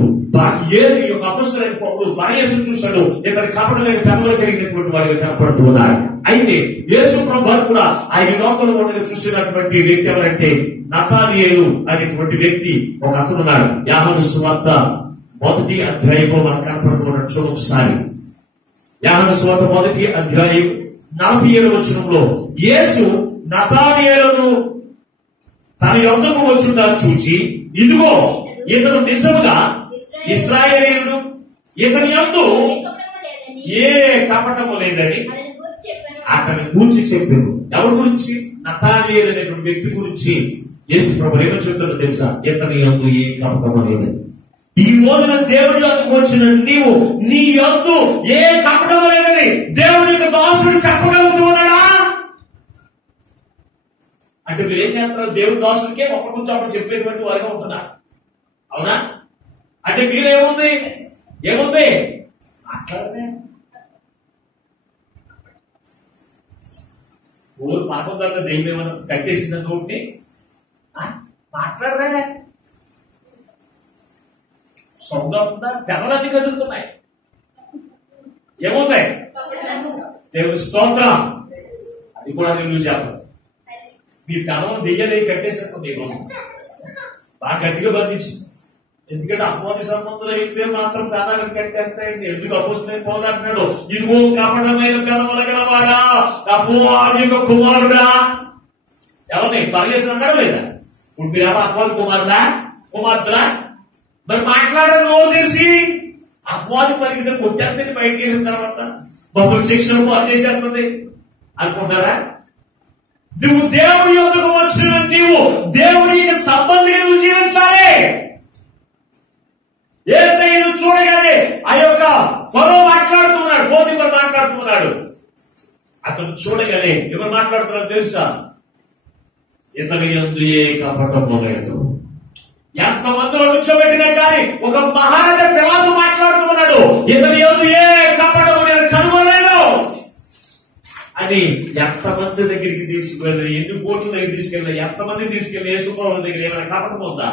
అపొస్తలుడైన పౌలు బరయేసును చూశాడు. ఇతని కపటం లేని పెదవులు కలిగినటువంటి వారిగా కనపడుతూ ఉన్నాడు. అయితే యేసు ప్రభువు కూడా ఆయన లోకంలో ఉండగా చూసినటువంటి వ్యక్తి ఎవరంటే నతానియేలు అనేటువంటి వ్యక్తి ఒక అతను ఉన్నాడు. యోహాను సువార్త 1వ అధ్యాయంలో మనకు కనపడుతున్నాడు. చూడండి ఒకసారి. యోహాను సువార్త 1వ అధ్యాయం 47వ వచనంలో యేసు నతానియేలును తన యొద్దకు వచ్చుట చూచి, ఇదిగో ఇతను నిజముగా ఇశ్రాయేలీయుడు, ఇతని యందు ఏ కపటము లేదని అతని గురించి చెప్పాను. ఎవరి గురించి? నతానియేలు అనేటువంటి వ్యక్తి గురించి యేసు ప్రభువు ఏమో చెప్తాడో తెలుసా? ఇతని యందు ఏ కపటము లేదని. ఈ రోజున దేవుడి యొద్దకు వచ్చిన నీవు నీ యందు ఏ కపటము లేదని దేవుడి యొక్క దాసుడు చెప్పగలుగుతూ ఉన్నాడా? అంటే మీరు ఏం చేస్తారు? దేవుడి దాసుడికే ఒకరి గురించి ఒకరు చెప్పేటువంటి వారిగా ఉంటున్నారు. అవునా? అంటే మీరేముంది ఏముంది మాట్లాడదే. ఊరు పాపం తర్వాత దేవుడు ఏమన్నా కట్టేసిందని ఒకటి మాట్లాడరే. సొంతంగా పెదలన్నీ కదులుతున్నాయి. ఏముంది? దేవుడి స్తోత్రం. అది కూడా నేను చెప్పను. మీ పెదవులు దెయ్యాలు కట్టేసినట్టు దేవుడు బాగా గట్టిగా బంధించి. ఎందుకంటే అపవాది సంబంధులు అయితే మాత్రం పెదాలకు కట్టేస్తాయండి. ఎందుకు అపోస్తలుడైన పౌలు అంటున్నాడు, ఇదిగో కపటమైన పెదవులు గలవాడా, అపవాది యొక్క కుమారుడా. ఎవరిని బరయేసుని అన్నాడా లేదా? ఇప్పుడు మీరేమో అపవాది కుమారుడా కుమార్తెలా? మరి మాట్లాడారు నోరు తెరిచి. అపవాది పరిగితే కొట్టేస్తే బయటికి వెళ్ళిన తర్వాత మమ్మల్ని శిక్షణ పాలు చేసేస్తుంది అనుకుంటారా? నువ్వు దేవుడి యొద్దకు వచ్చిన నీవు దేవుడికి సంబంధించి నువ్వు జీవించాలి. యేసయ్యను చూడగానే ఆ యొక్క ఫరో మాట్లాడుతున్నాడు, పోతీఫరు మాట్లాడుతున్నాడు. అతను చూడగానే ఎవరు మాట్లాడుతున్నారో తెలుసా? ఇతని యందు ఏ కపటము లేదు. ఎంతమందిలో నుంచోబెట్టినా కానీ ఒక మహారాజా పిలాతు మాట్లాడుతున్నాడు, ఇతని యందు ఏ కపటము నేను కనుగొనలేదు అని. ఎంతమంది దగ్గరికి తీసుకెళ్ళి, ఎన్ని కోట్ల దగ్గర తీసుకెళ్ళి, ఎంతమంది తీసుకెళ్ళి యేసు ప్రభువు దగ్గర ఏమైనా కపటం ఉందా?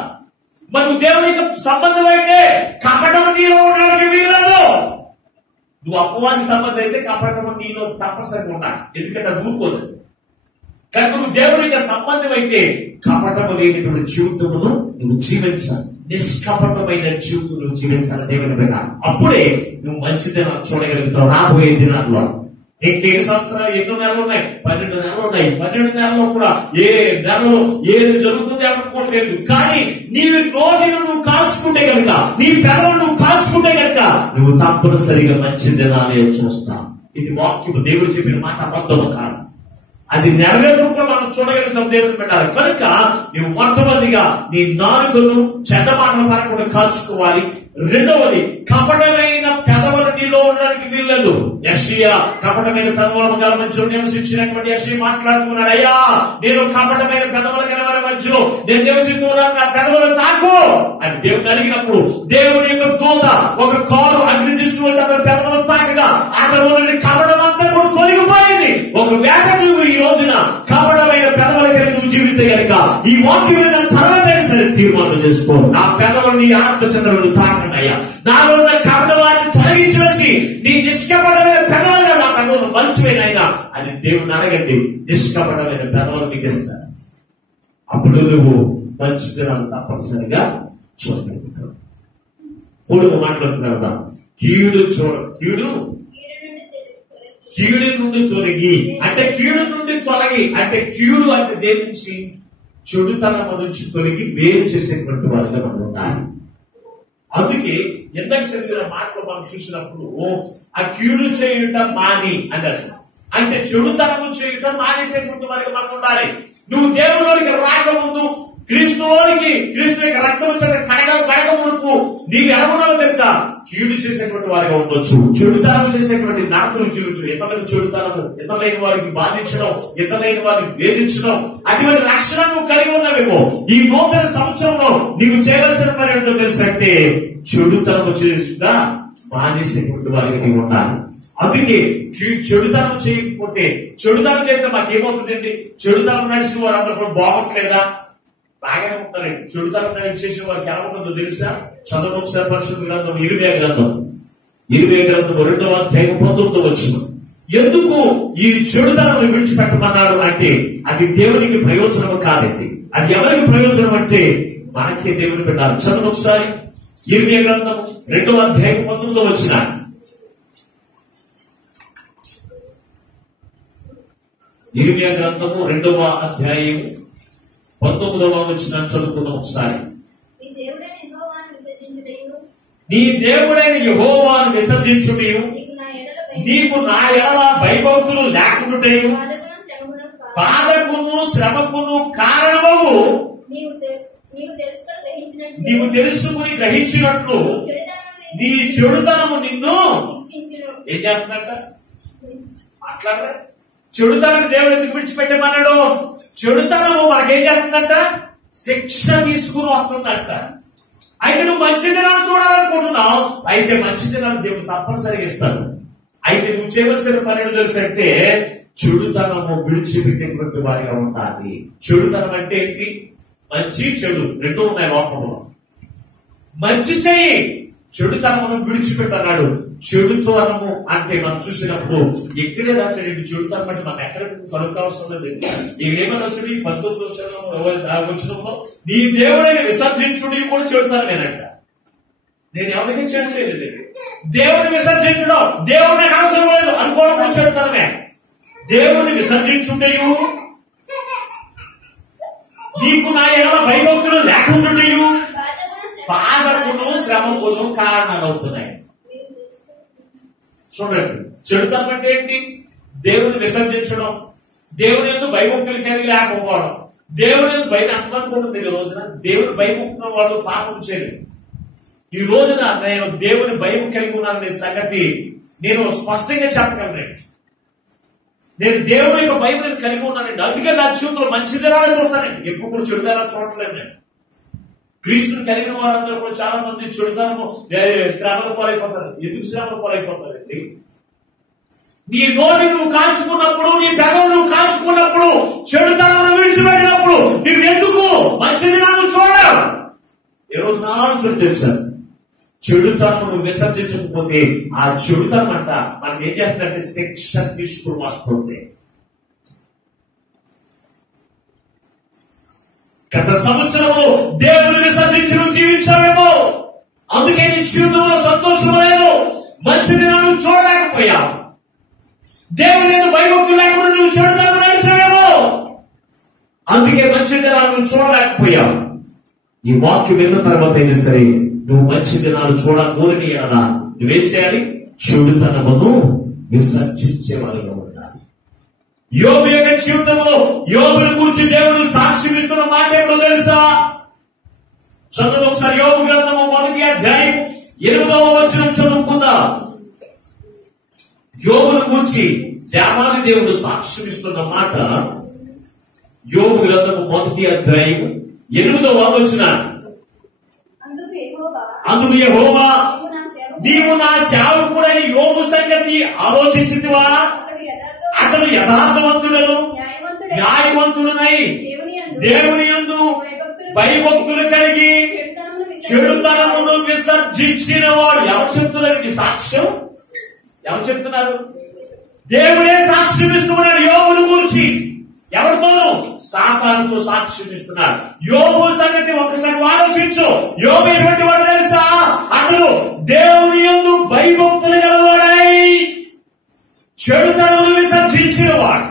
మరి దేవునికి సంబంధం అయితే కపటం నీలో ఉండడానికి వీల్లేదు. నువ్వు అపవాది సంబంధం అయితే కపటం నీలో తప్పనిసరిగా ఉండాలి. ఎందుకంటే అది ఊరుకోదు. కనుక నువ్వు దేవునికి సంబంధం అయితే కపటము లేనిటువంటి జీవితమును నువ్వు జీవించాలి. నిష్కపటమైన జీవితం నువ్వు జీవించాలి దేవుని బిడ్డ. అప్పుడే నువ్వు మంచి దినాలు చూడగలుగుతావు. రాబోయే దినాల్లో ఇంకేడు సంవత్సరాలు ఎన్నో నెలలు ఉన్నాయి, 12 నెలలు ఉన్నాయి. 12 నెలల్లో కూడా ఏ నెలలో ఏది జరుగుతుంది అనుకోలేదు. కానీ నీ నోటిని నువ్వు కాల్చుకుంటే కనుక, నీ పెదవులు నువ్వు కాల్చుకుంటే కనుక నువ్వు తప్పనిసరిగా మంచి దినాలే చూస్తావు. ఇది వాక్యము, దేవుడు చెప్పిన మాట అబద్ధము కాదు. అది నెరవేర్పు కూడా మనం చూడగలుగుతాం దేవుని పెట్టాలి. కనుక నువ్వు మొట్టమొదటిగా నీ నాలుకను చెడ్డ మాటలు పడకుండా కాల్చుకోవాలి. రెండవది, కపటమైన పెదవులు నీలో ఉండడానికి వీల్లేదు. యెషయా కపటమైన పెదవుల గల మధ్యలో నివసించినటువంటి యెషయా మాట్లాడుతున్నాడు, అయ్యా నేను కపటమైన పెదవుల గల వారి మధ్యలో నేను నివసిస్తున్నాను, నా పెదవులు తాకు అని దేవుని అడిగినప్పుడు దేవుని యొక్క దూత ఒక కారు అగ్ని తీసుకుని అతని పెదవులు తాకగా అతని కపటం అంతా కూడా తొలగిపోయింది. ఒకవేళ నువ్వు ఈ రోజున కపటమైన పెదవుల కలిగి నువ్వు జీవితే కనుక ఈ వాక్యం తర్వాత సరే తీర్మానం చేసుకో, నా పెదవులు నీ ఆత్మచంద్రులు తాకనయ్యా, నాలో ఉన్న కపటవాన్ని తొలగించి నీ నిష్కపటమైన పెదవులుగా నా పెదవులు మంచివేనైనా అని దేవుని అడగండి. నిష్కపటమైన పెదవులు నీకు ఇస్తారు. అప్పుడు నువ్వు మంచి దినాలు తప్పనిసరిగా చూడగలుగుతావు. పొడుగు మాట్లాడుతున్నాడు, కీడు నుండి తొలగి అంటే కీడు నుండి తొలగి అంటే కీడు అంటే దేని నుంచి? చెడుతనం నుంచి తొలగి వేరు చేసేటువంటి వారిగా మనం ఉండాలి. అందుకే ఎందకు చదివిన మాటలు మనం చూసినప్పుడు ఆ కీడు చేయటం మాని అని అంటే చెడుతనము చేయటం మానేసేటువంటి వారిగా మనం ఉండాలి. నువ్వు దేవుడికి రాకముందు క్రీస్తు యొక్క రక్తం కడగ మునుపు నీవు ఎలాగున్నావో తెలుసా? కీడు చేసేటువంటి వారిగా ఉండొచ్చు, చెడుతనము చేసేటువంటి నాకులు జీవించు, ఇతరులకు చెడుతనము, ఇతరులైన వారికి బాధించడం, ఇతరులైన వారిని వేధించడం, అటువంటి రక్షణ నువ్వు కలిగి ఉన్నావేమో. ఈ నూతన సంవత్సరంలో నీవు చేయవలసిన పని ఏంటో తెలుసంటే చెడుతనము చేస్తున్నా మానేసేటువంటి వారికి నీవు ఉండాలి. అందుకే చెడుతనం చేయకపోతే, చెడుతనం చేస్తే మాకేమవుతుందండి? చెడుతనం నడిచిన వారు అందరూ కూడా బాగుంటలేదా? బాగానే ఉంటారండి. చెడుతనం చేసిన వారికి ఎలా ఉంటుందో తెలుసా? చదువు ఒకసారి పరిశుద్ధ గ్రంథం ఇరిమియా గ్రంథం 2వ అధ్యాయం 19వ వచనం. ఎందుకు ఈ చెడుతనం విడిచిపెట్టమన్నాడు అంటే అది దేవునికి ప్రయోజనం కాదండి. అది ఎవరికి ప్రయోజనం అంటే మనకే దేవుని పెట్టాలి. చదువు ఒకసారి ఇరిమియా గ్రంథం 2వ అధ్యాయం 19వ వచనం. ఇరిమియా గ్రంథము 2వ అధ్యాయం 19వ వచనం చదువుకుందాం ఒకసారి. నీ దేవుడైన యెహోవాను విసర్జించుటయు నీకు నా ఎడల భయభక్తులు లేకుండుటయు బాధకును శ్రమకును కారణమవు నీవు తెలుసుకుని గ్రహించినట్లు నీ చెడుతనము నిన్ను ఏం చేస్తున్నట్ట? అట్లా చెడుతనం దేవుడు ఎందుకు విడిచిపెట్టమన్నాడు? చెడుతనము మనకేం చేస్తుందంట? శిక్ష తీసుకుని వస్తుందంట. అయితే నువ్వు మంచి దినాలు చూడాలనుకుంటున్నావు, అయితే మంచి దినాలు దేవుడు తప్పనిసరిగా ఇస్తాడు. అయితే నువ్వు చేయవలసిన పని ఏంటో తెలుసు అంటే చెడుతనము విడిచిపెట్టేటువంటి వారిగా ఉండాలి. చెడుతనం అంటే ఏంటి? మంచి చెడు రెండు ఉన్నాయి లోకంలో. మంచి చెయ్యి, చెడుతనమును విడిచిపెట్టన్నాడు. చెడుతనము అంటే మనం చూసినప్పుడు ఎక్కడే రాశాడు చెడుతనం అంటే మనం ఎక్కడ కనుక్కోవాల్సిన లేదు. ఏమని రాశాడు? 19వ వచనంలో నీ దేవుడైన విసర్జించుడి కూడా చెడుతనమేనంట. నేను ఎవరికి చెడు చేయలేదు. దేవుని విసర్జించడం దేవుడికి అవసరం లేదు అనుకోవడం చెడుతనమే. దేవుని విసర్జించుటయు నీకు నా ఎడల భయభక్తులు లేకుండాయు బాధకును శ్రమకును కారణాలు అవుతున్నాయి. చూడండి, చెడుతనం అంటే ఏంటి? దేవుని విసర్జించడం, దేవుని యందు భయభక్తులు కలిగి లేకపోవడం. దేవుని యందు భయం ఎంతమంది ఉంటుంది? ఈ రోజున దేవుని భయముకున్న వాళ్ళు పాపం చేయలేదు. ఈ రోజున నేను దేవుని భయం కలిగి ఉన్నాననే సంగతి నేను స్పష్టంగా చెప్పగలను. నేను దేవుని యొక్క భయం నేను కలిగి ఉన్నానండి. అందుకే నా జీవితంలో మంచి దినాలు చూస్తానండి. ఎప్పుడు కూడా చెడుదనాలు చూడట్లేదు నేను. క్రీస్తుని కలిగిన వారందరూ కూడా చాలా మంది చెడుదనము శ్రమల పాలైపోతారు. ఎందుకు శ్రమల పాలైపోతారండి? నీ నోటి నువ్వు కాల్చుకున్నప్పుడు, నీ పెదవులు నువ్వు కాల్చుకున్నప్పుడు, చెడుతనమును విడిచిపెట్టినప్పుడు నువ్వు ఎందుకు మంచి దినాలు చూడవు? ఏ రోజు నాలుగు చెడు తెలుసాను. చెడుతనమును విసర్జించకపోతే ఆ చెడుతనం అంట మనకి ఏం చేస్తుందంటే శిక్ష తీసుకుని వస్తుంది. గత సంవత్సరంలో దేవుని విసర్జించి నువ్వు జీవించావేమో, అందుకే నీ జీవితంలో సంతోషం లేదు. మంచి దినాలు చూడలేకపోయావు. దేవుని యందు భయభక్తులు లేకుండా నువ్వు చెడుతనం నడిచావేమో, అందుకే మంచి దినాలు చూడలేకపోయావు. ఈ వాక్యం విన్న తర్వాత అయినా సరే నువ్వు మంచి దినాలు చూడకూడని అలా నువ్వేం చేయాలి? చెడుతనమును విసర్జించేవారుగా ఉండాలి. యోబు యొక్క జీవితంలో యోబుని గురించి దేవుడు సాక్షి ఇస్తున్న మాట ఏమిటో తెలుసా? చదువు ఒకసారి యోబు గ్రంథము 1వ అధ్యాయం 8వ వచనం చదువుకుందాం. యోబుని గురించి దేవాది దేవుడు సాక్ష్యం ఇస్తున్న మాట యోబు గ్రంథము 1వ అధ్యాయం 8వ వచనం. అందుకు యెహోవా నీవు నా సేవకుడైన యోబు సంగతి ఆలోచించితివా? అతడు యథార్థవంతుడను న్యాయవంతుడునై దేవుని యందు భయభక్తులు కలిగి చెడుతనమును విసర్జించిన వాడు. ఎవరు చెప్తున్నారు సాక్ష్యం? ఎవరు చెప్తున్నారు? దేవుడే సాక్ష్యం ఇస్తున్నాడు యోబుని గురించి. ఎవరితోనూ? సాతానుతో సాక్ష్యం ఇస్తున్నారు. యోబు సంగతి ఒకసారి ఆలోచించు. యోబు ఎటువంటి వాడు తెలుసా? అతడు దేవుని యందు భయభక్తులు గలవాడై చెడుతనమును విసర్జించిన వాడు.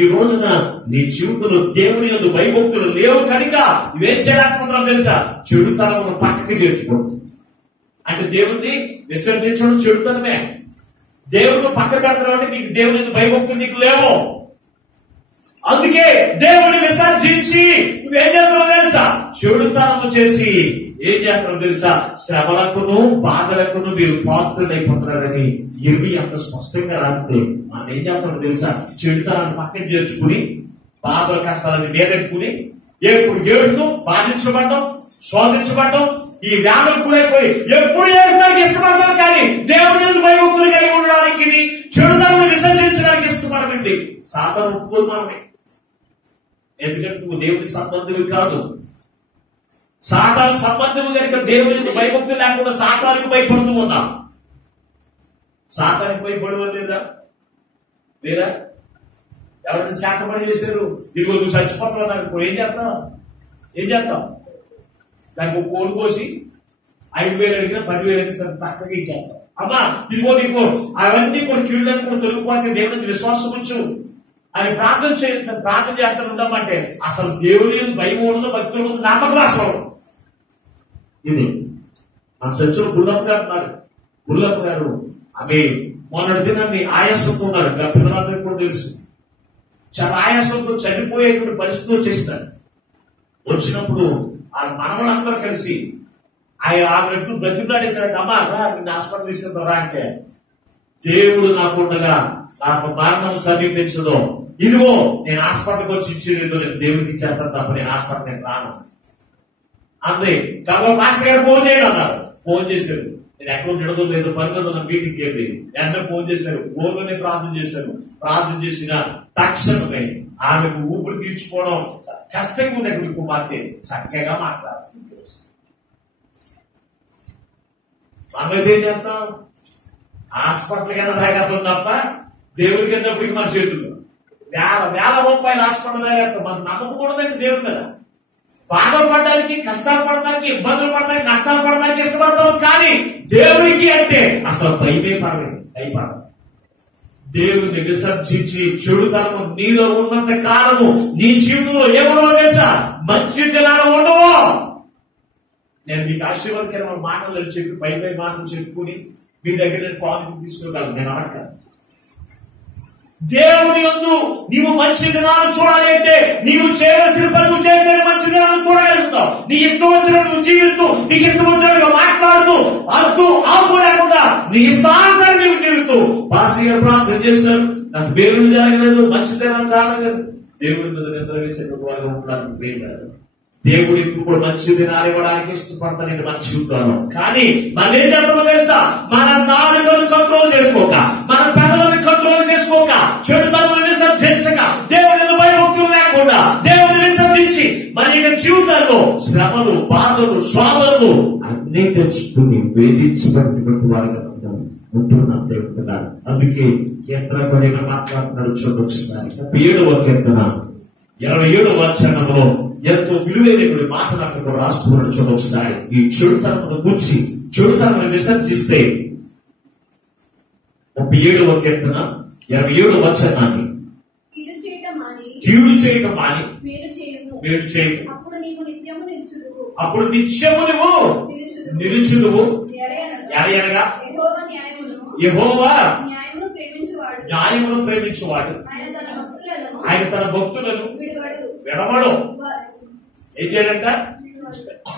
ఈ రోజున నీ జీవితంలో దేవుని యందు భయభక్తులు లేవు కనుక ఇవేం చేయలేకపోతున్నావు తెలుసా? చెడుతనమును పక్కకి చేర్చుకోవడం అంటే దేవుణ్ణి విసర్జించడం చెడుతనమే. దేవుడు పక్క పెడతావు అంటే నీకు దేవుని యందు భయభక్తులు నీకు లేవు. అందుకే దేవుని విసర్జించి నువ్వేం చేస్తావు తెలుసా? చెడుతనము చేసి ఏం చేస్తావు తెలుసా? శ్రమలకును బాధలకును మీరు పాత్రలైపోతున్నారని ఇర్మీ అంత స్పష్టంగా రాస్తే మనం ఏం చేస్తామో తెలుసా? చెడుతనాన్ని పక్కన చేర్చుకుని బాధల కష్టాలని నేరెట్టుకుని ఎప్పుడు ఏడుతూ బాధించబడ్డం, శోధించబడ్డం, ఈ వ్యాధులు కూడైపోయి ఎప్పుడు ఏడుతానికి ఇష్టపడతారు. కానీ దేవుని యందు భయభక్తులు కలిగి ఉండడానికి చెడుతనం విసర్జించడానికి ఇష్టపడకండి. సాతాను ఒప్పుకోదు మనమే, ఎందుకంటే నువ్వు దేవుని సంబంధివి కాదు. సాతాను సంబంధము కనుక దేవునికి భయభక్తులు లేకుండా సాతానికి భయపడుతూ ఉన్నాం. సాతానికి భయపడేవారు లేదా? ఎవరైనా చేతపడి చేశారు, ఇదిగో నువ్వు చచ్చిపోతావు అనుకో, ఏం చేస్తాం? దానికి ఒక కోడి కోసి 5,000 అడిగినా 10,000 అడిగిన చక్కగా ఇచ్చేస్తాం. అమ్మా ఇదిగో నీకు అవన్నీ కూడా కీళ్ళని కూడా తొలగిపోతే దేవునికి విశ్వాసం ఉంచు అని ప్రార్థన చేస్తాను ఉండమంటే అసలు దేవుని భయం ఉండదు, భక్తులు ఉండదు, నమ్మకం అసలు. ఇది మన చర్చలో గుళ్ళప్ప గారు ఆమె మొన్నటి దినాన్ని ఆయాసంతో ఉన్నారు. పిల్లలందరికీ కూడా తెలుసు, చాలా ఆయాసంతో చనిపోయేటువంటి పరిస్థితి వచ్చేసినారు. వచ్చినప్పుడు ఆ మనవలందరూ కలిసి ఆమె బ్రతిమలాడేశారంటే, అమ్మా నిన్ను హాస్పిటల్ తీసుకెళ్తారా అంటే, దేవుడు నాకుండగా నాకు మరణం సమీపించదో, ఇదిగో నేను హాస్పిటల్కి వచ్చి ఇచ్చేదో నేను దేవుడికి ఇచ్చేస్తాను తప్ప నేను హాస్పిటల్ రాను అంతే. కాబట్టి మాస్టర్ గారు ఫోన్ చేయండి అన్నారు. ఫోన్ చేశారు. నేను ఎక్కడ ఉండదో లేదు, పని మీద ఉన్న మీటింగ్కి వెళ్ళి వెంటనే ఫోన్ చేశారు. ఫోన్లోనే ప్రార్థన చేశారు. ప్రార్థన చేసిన తక్షణమే ఆమెకు ఊపిరి తీర్చుకోవడం కష్టంగా ఉన్నటువంటి కుమార్తె చక్కగా మాట్లాడుతుంది. మనమైతే ఏం చేస్తాం? హాస్పిటల్ కన్నా తాగేస్తాం తప్ప దేవుడికి వెళ్ళినప్పటికీ మన చేతుల్లో వేల రూపాయలు హాస్పిటల్ తాగేస్తాం. మన నమ్మకం కూడా దేవుడి మీద. బాధపడడానికి, కష్టాలు పడడానికి, ఇబ్బందులు పడడానికి, నష్టాలు పడడానికి ఇష్టపడతాం. కానీ దేవుడికి అంటే అసలు భయపడదు. దేవుని విసర్జించి చెడుతనము నీలో ఉన్నంత కాలము నీ జీవితంలో ఏమన్నా తెలుసా? మంచి దినాలు ఉండవు. నేను మీకు ఆశీర్వాదకరమైన మాటలు చెప్పి పై మాటలు చెప్పుకుని మీ దగ్గర నేను పాలు తీసుకోగలను. నేను అనక దేవుని యందు నీవు మంచి దినాలు చూడాలి అంటే నీవు చేయవలసిన పని నువ్వు చేయగలిగే మంచి దినాలు చూడగలుగుతావు. నీ ఇష్టం వచ్చినట్టు నువ్వు జీవిస్తూ, నీకు ఇష్టం వచ్చినట్టుగా మాట్లాడుతూ, అద్దు ఆపు లేకుండా నీ ఇష్టానుసారం నీవు జీవిస్తూ. పాస్టర్ గారు ప్రార్థన చేశారు, నాకు దేవుడు జరగలేదు, మంచి దినాలు రాలేదు. దేవుడి మీద నిద్ర వేసేటువంటి వారు ఉండడానికి పేరు కాదు. దేవుడు ఇప్పుడు మంచి దినాలు ఇవ్వడానికి ఇష్టపడతాను మన జీవితంలో. కానీ మనం ఏం చేస్తామో తెలుసా? మన నాలుకను కంట్రోల్ చేసుకోక, మన పెదవులను కంట్రోల్ చేసుకోక, చెడుతనం విసర్జించక, దేవుని భయభక్తులు లేకుండా దేవుని విసర్జించి మన యొక్క జీవితాల్లో శ్రమలు, బాధలు, శోధనలు అన్ని తెచ్చుకుని వేధించబడినటువంటి వారిగా ఉంటున్నాం దేవుడు. అందుకే కీర్తన మాట్లాడుతున్నాడు. చూడండి ఒకసారి 7వ కీర్తన 27వ వచనంలో ఎంతో విలువైనటువంటి మాటలు అక్కడ కూడా రాస్తున్నాడు. చూడండి ఒకసారి. ఈ చెడుతనమును గుర్చి, చెడుతనమును విసర్జిస్తే 37వ కీర్తన 27వ వచనాన్ని, కీడు చేయటం మాని మేలు చేయము, అప్పుడు నిత్యము నువ్వు నిలుచుదువు. ఎలయనగా యెహోవా న్యాయమును ప్రేమించువాడు, ఆయన తన భక్తులను విడవడు. ఏం చేయాలంట?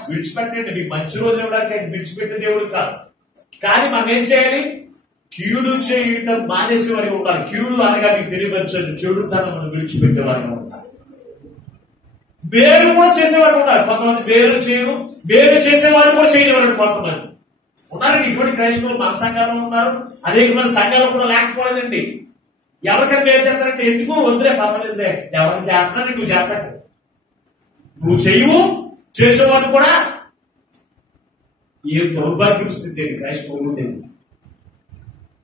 విడిచిపెట్టండి. మీకు మంచి రోజు ఇవ్వడానికి ఆయన విడిచిపెట్టే దేవుడు కాదు. కానీ మనం ఏం చేయాలి? కీడు చేయటం మానేసే వారికి ఉండాలి. కీడు అనగా మీకు తెలియపరచండి, చెడుతనమును విడిచిపెట్టే వారికి ఉండాలి. మేలు కూడా చేసేవారు ఉన్నారు. కొంతమంది మేలు చేసేవారు కూడా చేయనివారు కొంతమంది ఉన్నారండి. ఇటువంటి క్రైస్తవులు మన సంఘాల్లో ఉన్నారు, అనేక మంది సంఘాలు కూడా లేకపోలేదండి. ఎవరికైనా మేలు చేస్తారంటే ఎందుకు వద్దులే, పర్వాలేదులే, ఎవరిని చేస్తున్నా నువ్వు చేస్తాను, నువ్వు చేయవు, చేసేవాడు కూడా. ఏ దౌర్భాగ్యం స్థితి క్రైస్తవులు ఉండేది.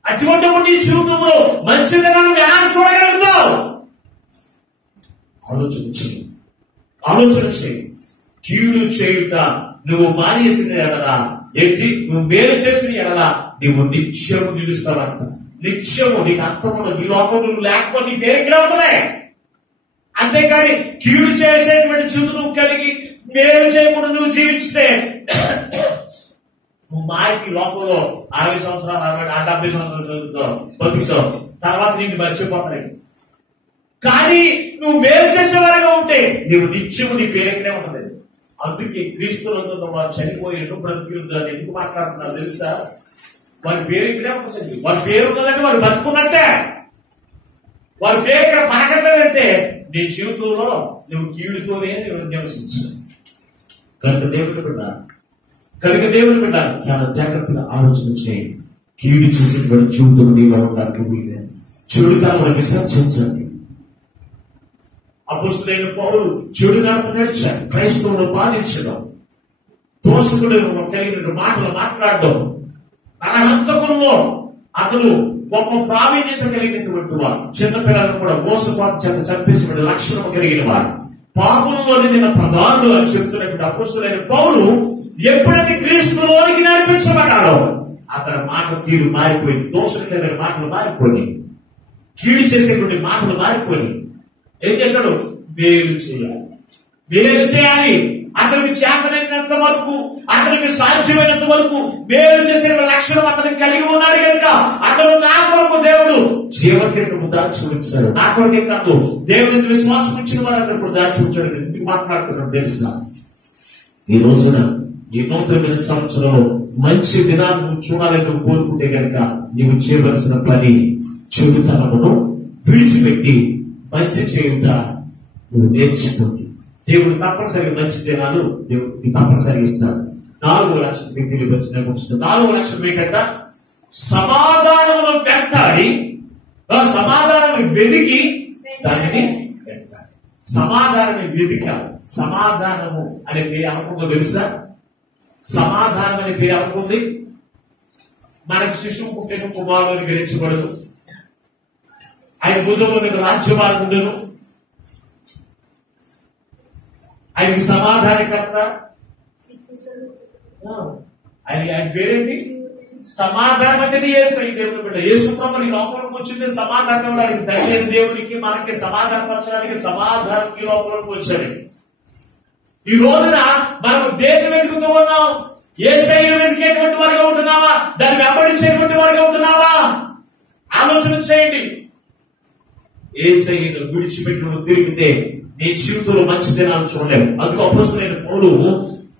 అటువంటి నీ జీవితంలో మంచి దినాలను ఎలా చూడగలుగుతావు? ఆలోచన చేయి. కీడు చేయుట నువ్వు మానేసిన ఎడలా, నువ్వు మేలు చేసిన ఎడలా నువ్వు నిత్యము నిలుస్తావంట. నిత్యము నీకు అర్థముండదు. నీ లోపల నువ్వు లేకపోతే నీ పేరు ఇక్కడ ఉంటదే. అంతేకాని కీడు చేసేటువంటి చూపు నువ్వు కలిగి మేలు చేయకుండా నువ్వు జీవిస్తే నువ్వు మాయకి లోపంలో 60 సంవత్సరాలు 70 సంవత్సరాలు చదువుతావు, బతుకుతావు. తర్వాత నీకు మర్చిపోతాయి. కానీ నువ్వు మేలు చేసేవారుగా ఉంటే నువ్వు నిత్యము నీ పేరునే ఉంటది. అందుకే క్రీస్తులందున్న వారు చనిపోయి ఎందుకు బ్రతికిందని ఎందుకు మాట్లాడుతున్నారు తెలుసా? వారి పేరు ఇక్కడే ఉంటుంది. వారి పేరు ఉన్నదంటే వారు బతుకున్నట్టే. వారి పేరు ఇక్కడ పలకట్లేదంటే నీ జీవితంలో నువ్వు కీడుతోనే నువ్వు నివసించు. కనుక దేవుని బిడ్డ చాలా జాగ్రత్తగా ఆలోచన చేయండి. కీడు చేసేటువంటి జీవితం నీలో ఉండడానికి వీలేదు. చెడుతనం విసర్జించండి. అపోస్తలుడైన పౌలు చెడు నడత నడిచాడు. క్రైస్తవులను బాధించడం, దోషకుడు కలిగిన మాటలు మాట్లాడడం, నరహంతకుల్లో అతను గొప్ప ప్రావీణ్యత కలిగినటువంటి వారు. చిన్నపిల్లలను కూడా మోసపాటు చేత చంపేసిన లక్షణం కలిగిన వారు, పాపంలో నిన్న ప్రధానులు అని చెప్తున్నటువంటి అపోస్తలుడైన పౌలు ఎప్పుడైతే క్రీస్తులోనికి నడిపించబడ్డాడో అతని మాట తీరు మారిపోయింది. దోషకులైన మాటలు మారిపోయి, కీడు చేసేటువంటి మాటలు మారిపోయి ఏం చేశాడు? మేలు చేయాలి, మేలు చేయాలి. అతనికి చేతనైనంత వరకు, అతనికి సాధ్యమైనంత వరకు మేలు చేసే లక్షణం అతనికి కలిగి ఉన్నాడు కనుక అతను నా కొరకు దేవుడు జీవకిరీటము దాచి ఉంచాడు. నా కొరకే కాదు, దేవుని విశ్వాసం ఉంచిన వారు అతను దాచి ఉంచాడు. ఎందుకు మాట్లాడుతున్నాడు తెలుసా? ఈ రోజున ఈ నూతన సంవత్సరంలో మంచి దినాన్ని నువ్వు చూడాలని నువ్వు కోరుకుంటే కనుక నీవు చేయవలసిన పని చెడుతనమును విడిచిపెట్టి మంచి చేయుట నువ్వు నేర్చుకోండి. దేవుడు తప్పనిసరిగా మంచి దినాలు దేవుడికి తప్పనిసరిగా ఇస్తాడు. 4 లక్షల వ్యక్తులు వచ్చిన 4 లక్షల మీకంట సమాధానమును వెంటాడి, సమాధానాన్ని వెదికి దానిని వెంటాడి. సమాధానాన్ని వెదికాలి. సమాధానము అనే పేరు అనుకుందో తెలుసా? సమాధానం అనే పేరు అనుకుంది. మనకు శిశువు పుట్టిన కుమారుని గ్రహించబడదు. ఆయన భుజంలో మీద రాజ్యభారం ఉండదు. ఆయనకి సమాధానకర్త. ఆయన పేరేంటి? సమాధానం అనేది యేసయ్య దేవుని బిడ్డ. యేసు ప్రభువు ఈ లోకంలోకి వచ్చింది సమాధానం. ఆయనకి దయచేసి దేవునికి మనకి సమాధానం పరచడానికి సమాధానం ఈ లోకంలోకి వచ్చాడు. ఈ రోజున మనం దేన్ని వెతుకుతూ ఉన్నాం? యేసయ్యను వెతికేటువంటి వారుగా ఉంటున్నావా? దాన్ని వెంబడించేటువంటి వారుగా ఉంటున్నావా? ఆలోచన చేయండి. యేసయ్యను విడిచిపెట్టి నువ్వు తిరిగితే నీ జీవితంలో మంచి దినాలు చూడలేవు. అందుకు అపోస్తలుడైన పౌలు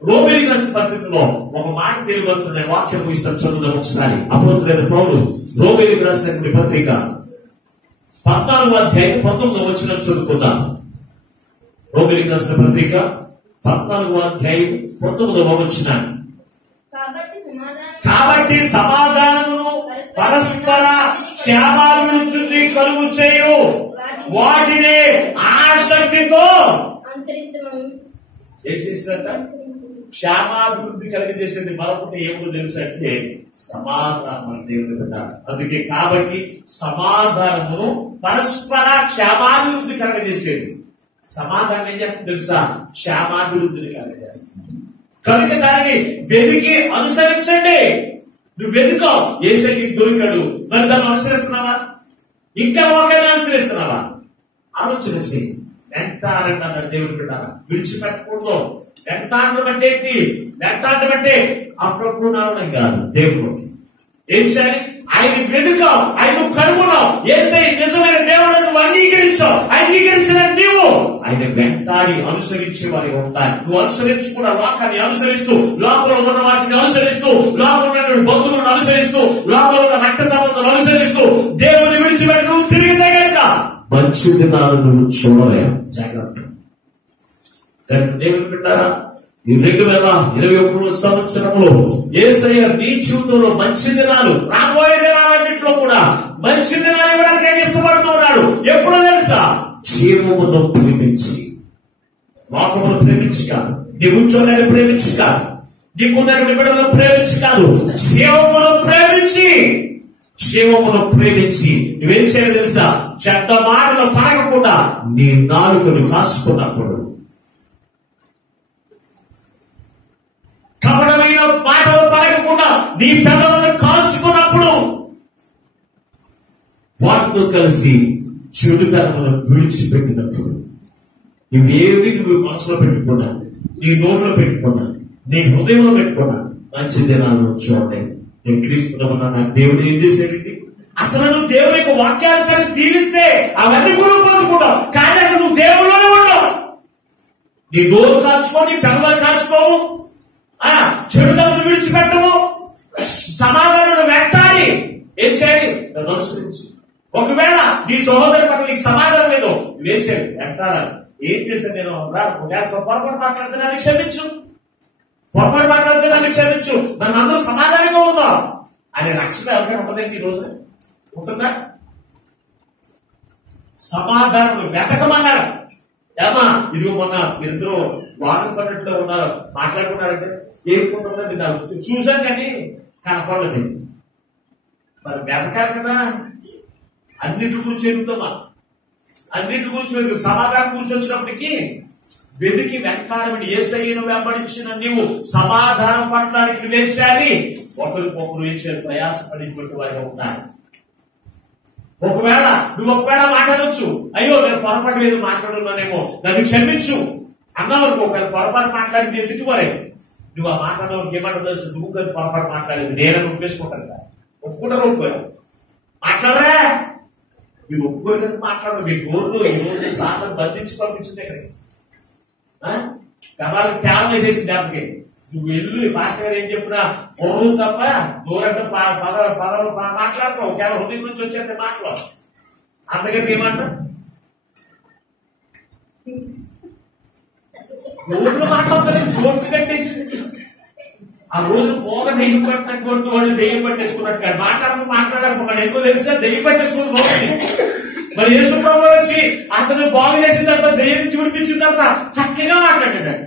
రోమీయులకు రాసిన పత్రికలో ఒక మాట తెలియబడుతున్న వాక్యం ఇస్తాను, చదువుదాం ఒకసారి. అపోస్తలుడైన పౌలు రోమీయులకు రాసినటువంటి పత్రిక 14వ అధ్యాయం 19వ వచనం చదువుకుందాం. రోమీయులకు రాసిన పత్రిక 14వ అధ్యాయం 19వ వచనం. కాబట్టి సమాధానమును పరస్పర క్షేమాభివృద్ధిని కలుగు చేయు వాటిని ఆసక్తితో ఏం చేసినట్ట? క్షేమాభివృద్ధి కలిగజేసేది మరొకటి ఏమిటో తెలుసు అంటే సమాధానం అని దేవుడు పెట్టారు. అందుకే కాబట్టి సమాధానమును పరస్పర క్షేమాభివృద్ధి కలగజేసేది. సమాధానం ఏం చేస్తుంది తెలుసా? క్షేమాభివృద్ధిని కలగజేస్తుంది. కనుక దాన్ని వెతికి అనుసరించండి. నువ్వు వెతుకో, యేసయ్యకి దొరికాడు, మరి దాన్ని అనుసరిస్తున్నావా? ఇంకా ఒకరిని అనుసరిస్తున్నావా? ఆలోచన చేయి. వెంటాడంటారు దేవుడు పెట్టారా? విడిచిపెట్టకూడదు. వెంటాడడం అంటే ఏంటి? వెంటాడడం అంటే అప్పుడప్పుడు నడవడం కాదు. దేవుడు ఏం చేయాలి? ఆయన వెతుకావు, ఆయన కనుగొన్నావు. యేసయ్య నిజమైన దేవుడు నువ్వు అంగీకరించావు. అంగీకరించిన నీవు ఆయన వెంటాడి అనుసరించే వారి ఉంటాయి. నువ్వు అనుసరించుకున్న లోకాన్ని అనుసరిస్తూ, లోకంలో ఉన్న వాటిని అనుసరిస్తూ, లోకంలో ఉన్న బంధువులను అనుసరిస్తూ, లోకంలో ఉన్న రక్త సంబంధాలను అనుసరిస్తూ దేవుని విడిచిపెట్టి నువ్వు తిరిగితే కనుక మంచి దినాలు నువ్వు చూడలేవు. జాగ్రత్త. దేవుని పెట్టారా? ఈ 2021 సంవత్సరంలో యేసయ్య నీ జీవితంలో మంచి దినాలు, రాబోయే దినాలన్నింటిలో కూడా మంచి దినాలు ఇవ్వడానికి ఇష్టపడుతూ ఉన్నాడు. ఎప్పుడో తెలుసా? జీవమును ప్రేమించి, లోకమును ప్రేమించి కాదు, నీ ఉద్యోగాన్ని ప్రేమించి కాదు, నీకున్నటువంటి బిడ్డలను ప్రేమించి కాదు, జీవమును ప్రేమించి, జీవమును ప్రేమించి నువ్వేం చేయాలి తెలుసా? చెడ్డ మాటలు పలకకుండా నీ నాలుకను కాసుకున్నప్పుడు, కపటమైన మాటలు పలకకుండా నీ పెదవులను కాల్చుకున్నప్పుడు, వాటితో కలిసి చెడుతనమును విడిచిపెట్టినప్పుడు, నువ్వేవి నువ్వు మనసులో పెట్టుకున్నా, నీ నోట్లో పెట్టుకున్నా, నీ హృదయంలో పెట్టుకున్నా మంచి దినాలను చూడండి. నేను క్రీస్తున్నా నాకు దేవుడు ఏం చేసేది? అసలు నువ్వు దేవుని యొక్క వాక్యానుసారి దీవిస్తే అవన్నీ కూడా పొందుకుంటావు. కానీ అసలు నువ్వు దేవుళ్ళలోనే ఉండవు. నీ నోరు కాల్చుకో, నీ పెదవులు కాల్చుకోవు, చెడులను విడిచిపెట్టవు, సమాధానం వెంటాడి ఏం చేయాలి? దాన్ని అనుసరించి. ఒకవేళ నీ సహోదరు పట్ల నీకు సమాధానం లేదు, నువ్వేం చేయాలి? వెంటాడాలి. ఏం చేశాను నేను? పొరపాటు మాట్లాడితే నన్ను క్షమించు, పొరపాటు మాట్లాడితే నన్ను క్షమించు, నన్ను అందరూ సమాధానంగా ఉందా? అనే రక్షణ ఎవరికైనా ఉంటుందండి ఈ రోజు? ఉంటుందా? సమాధానం వెతకమన్నారు. ఏమా ఇదిగో మొన్న మీరిద్దరూ వాదన పడినట్లో ఉన్నారు, మాట్లాడుకున్నారంటే ఏం కుదరలేదు, నాకు చూసాను కానీ కనపడలేదు. మరి వెతకాలి కదా. అన్నిటి గురించి ఎదుగుతామా, అన్నిటి గురించి సమాధానం గురించి వచ్చినప్పటికీ వెతికి వెంటాడమని యేసయ్యను వెంబడించిన నీవు సమాధానం పడడానికి లేచాలి. ఒకరికొకరు ఇచ్చే ప్రయాసపడేటువంటి వారిగా ఉండాలి. ఒకవేళ మాట్లాడవచ్చు, అయ్యో నేను పొరపాటు లేదు మాట్లాడున్నానేమో నన్ను క్షమించు అన్నవరకు ఒకవేళ పొరపాటు మాట్లాడింది ఎదుటివారే, నువ్వు ఆ మాట్లాడేవారికి ఏమంటావు తెలుసు? నువ్వు కదా పొరపాటు మాట్లాడేది, నేనే ఒప్పేసుకుంటాను కదా. ఒప్పుకుంటారు ఒప్పుకోరు? మాట్లాడరా, మీరు ఒప్పుకోరు కదా మాట్లాడరు. మీ గోర్లు ఈ రోజు సాధన బంధించి పంపించింది ఇక్కడికి, గదాలకు త్యాగం వేసేసింది. దానికి నువ్వు వెళ్ళు, పాస్టర్ గారు ఏం చెప్పినా పొరుగు తప్ప దూరంగా పదవులు మాట్లాడతావు. కేవలం హృదయం నుంచి వచ్చేస్తే మాట్లాడు. అందుకని ఏమంటా రోడ్లు మాట్లాడుతుంది, రోడ్లు కట్టేసింది. ఆ రోజు పోగ దెయ్యం పట్టినటువంటి వాడు దెయ్యం పట్టేసుకున్నట్టు కాదు. మాట్లాడకపోయాడు ఎందుకు తెలుసా? దెయ్యం పట్టేసుకుని పోతుంది. మరి యేసు ప్రభువు వచ్చి అతను బాగు చేసిన తర్వాత దెయ్యం నుంచి విడిపించిన తర్వాత చక్కగా మాట్లాడాడు.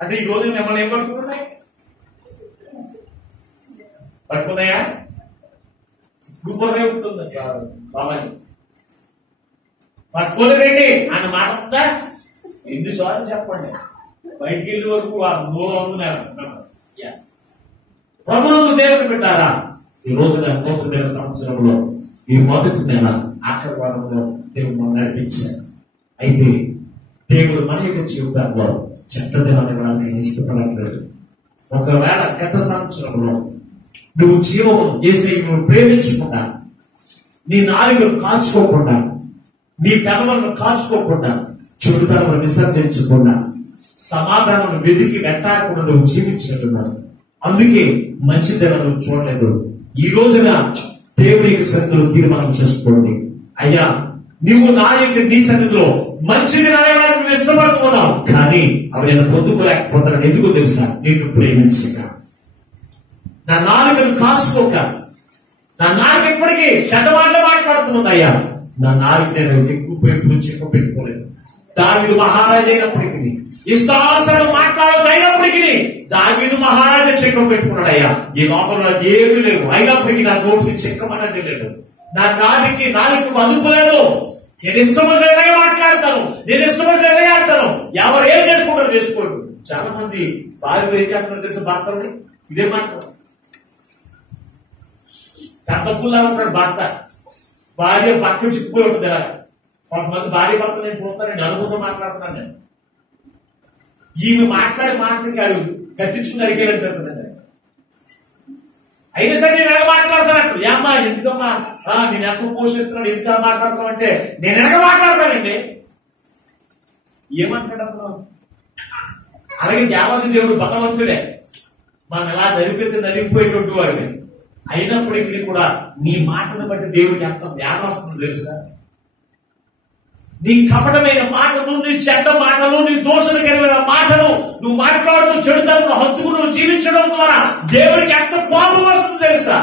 అంటే ఈ రోజు మిమ్మల్ని ఏం పట్టుకున్నాయి? పట్టుకున్నాయా? ఇప్పుడు కూడా రేపుతుంది బాబాయ్, పట్టుకోలేదండి అన్న మాట ఉందా? ఎన్నిసార్లు చెప్పండి, బయటికి వెళ్ళే వరకు నూరు వందన్నారు. ప్రభునందు దేవుని పెట్టారా? ఈ రోజున నూతన సంవత్సరంలో ఈ మొదటి నెల ఆఖరి వారంలో దేవుడు మనం నడిపించారు. అయితే దేవుడు మన యొక్క జీవితాల్లో చెడ్డదనాన్ని ఇవ్వడానికి నేను ఇష్టపడట్లేదు. ఒకవేళ గత సంవత్సరంలో నువ్వు జీవము చేసి నువ్వు ప్రేమించకుండా, నీ నాలుకను కాచుకోకుండా, నీ పెదవులను కాచుకోకుండా, చెడుతనమును విసర్జించకుండా, సమాధానం వెతికి వెంటాడకుండా నువ్వు జీవించుకుంటున్నావు. అందుకే మంచిదనం నువ్వు చూడలేదు. ఈ రోజున దేవునికి సన్నిధిలో తీర్మానం చేసుకోండి. అయ్యా నువ్వు నీ సన్నిధిలో మంచిది రాయడానికి నువ్వు ఇష్టపడుతున్నావు, కానీ అవి నేను పొందుకోలేకపోతున్నాను. ఎందుకు తెలుసా? నేను ప్రేమించక, నా నాలుకను కాసుకోక, నా నాలుక ఎప్పటికీ చెడ్డ మాటలు మాట్లాడుతుంది. అయ్యా నా నాలుగు నేను ఎక్కువ చెక్క పెట్టుకోలేదు. దావీదు మహారాజు అయినప్పటికీ, ఇష్టానుసారం మాట్లాడచ్చు అయినప్పటికీ దావీదు మహారాజు చెక్క పెట్టుకున్నాడు. అయ్యా ఈ లోపల ఏమీ లేవు, అయినప్పటికీ నా నోటికి చెక్కమన్నది లేదు, నా నాలుగు అదుపు లేదు. నేను ఇష్టమైనట్లే మాట్లాడతాను, నేను ఇష్టమైనట్లే ఆడతాను. ఎవరు ఏం చేసుకుంటారు చేసుకోండి. చాలా మంది భార్యలు ఏం చేస్తున్నారు తెలుసు? భర్తని ఇదే మాట్లాడు, తప్పులా ఉంటాడు భర్త, భార్య పక్క చిక్కుపోయి ఉంటుంది. ఇలా కొంతమంది భార్య భర్త నేను చూస్తాను, నేను అనుభవంతో మాట్లాడుతున్నాను. నేను ఈమె మాట్లాడే మాటలు కాదు కత్తించుకుని అడిగేదంటుందండి. అయినా సరే నేను ఎలాగ మాట్లాడతాను. ఏమ్మా ఎందుకమ్మా నేను ఎంత పోషిస్తున్నాడు, ఎంత మాట్లాడుతున్నావు అంటే నేను ఎలాగ మాట్లాడతానండి. ఏమంటాడు? అలాగే దేవాది దేవుడు భగవంతుడే మనం ఎలా నలిగిపోయేటువంటి వాడిని. అయినప్పటికీ కూడా నీ మాటను బట్టి దేవుడికి ఎంత జ్ఞానం వస్తుందో తెలుసా? నీ కపటమైన మాటలు, నీ చెడ్డ మాటలు, నీ దోషణ కలిగిన మాటలు నువ్వు మాట్లాడుతూ చెడుతను హత్తుకు నువ్వు జీవించడం ద్వారా దేవుడికి ఎంత కోపం వస్తుందో తెలుసా?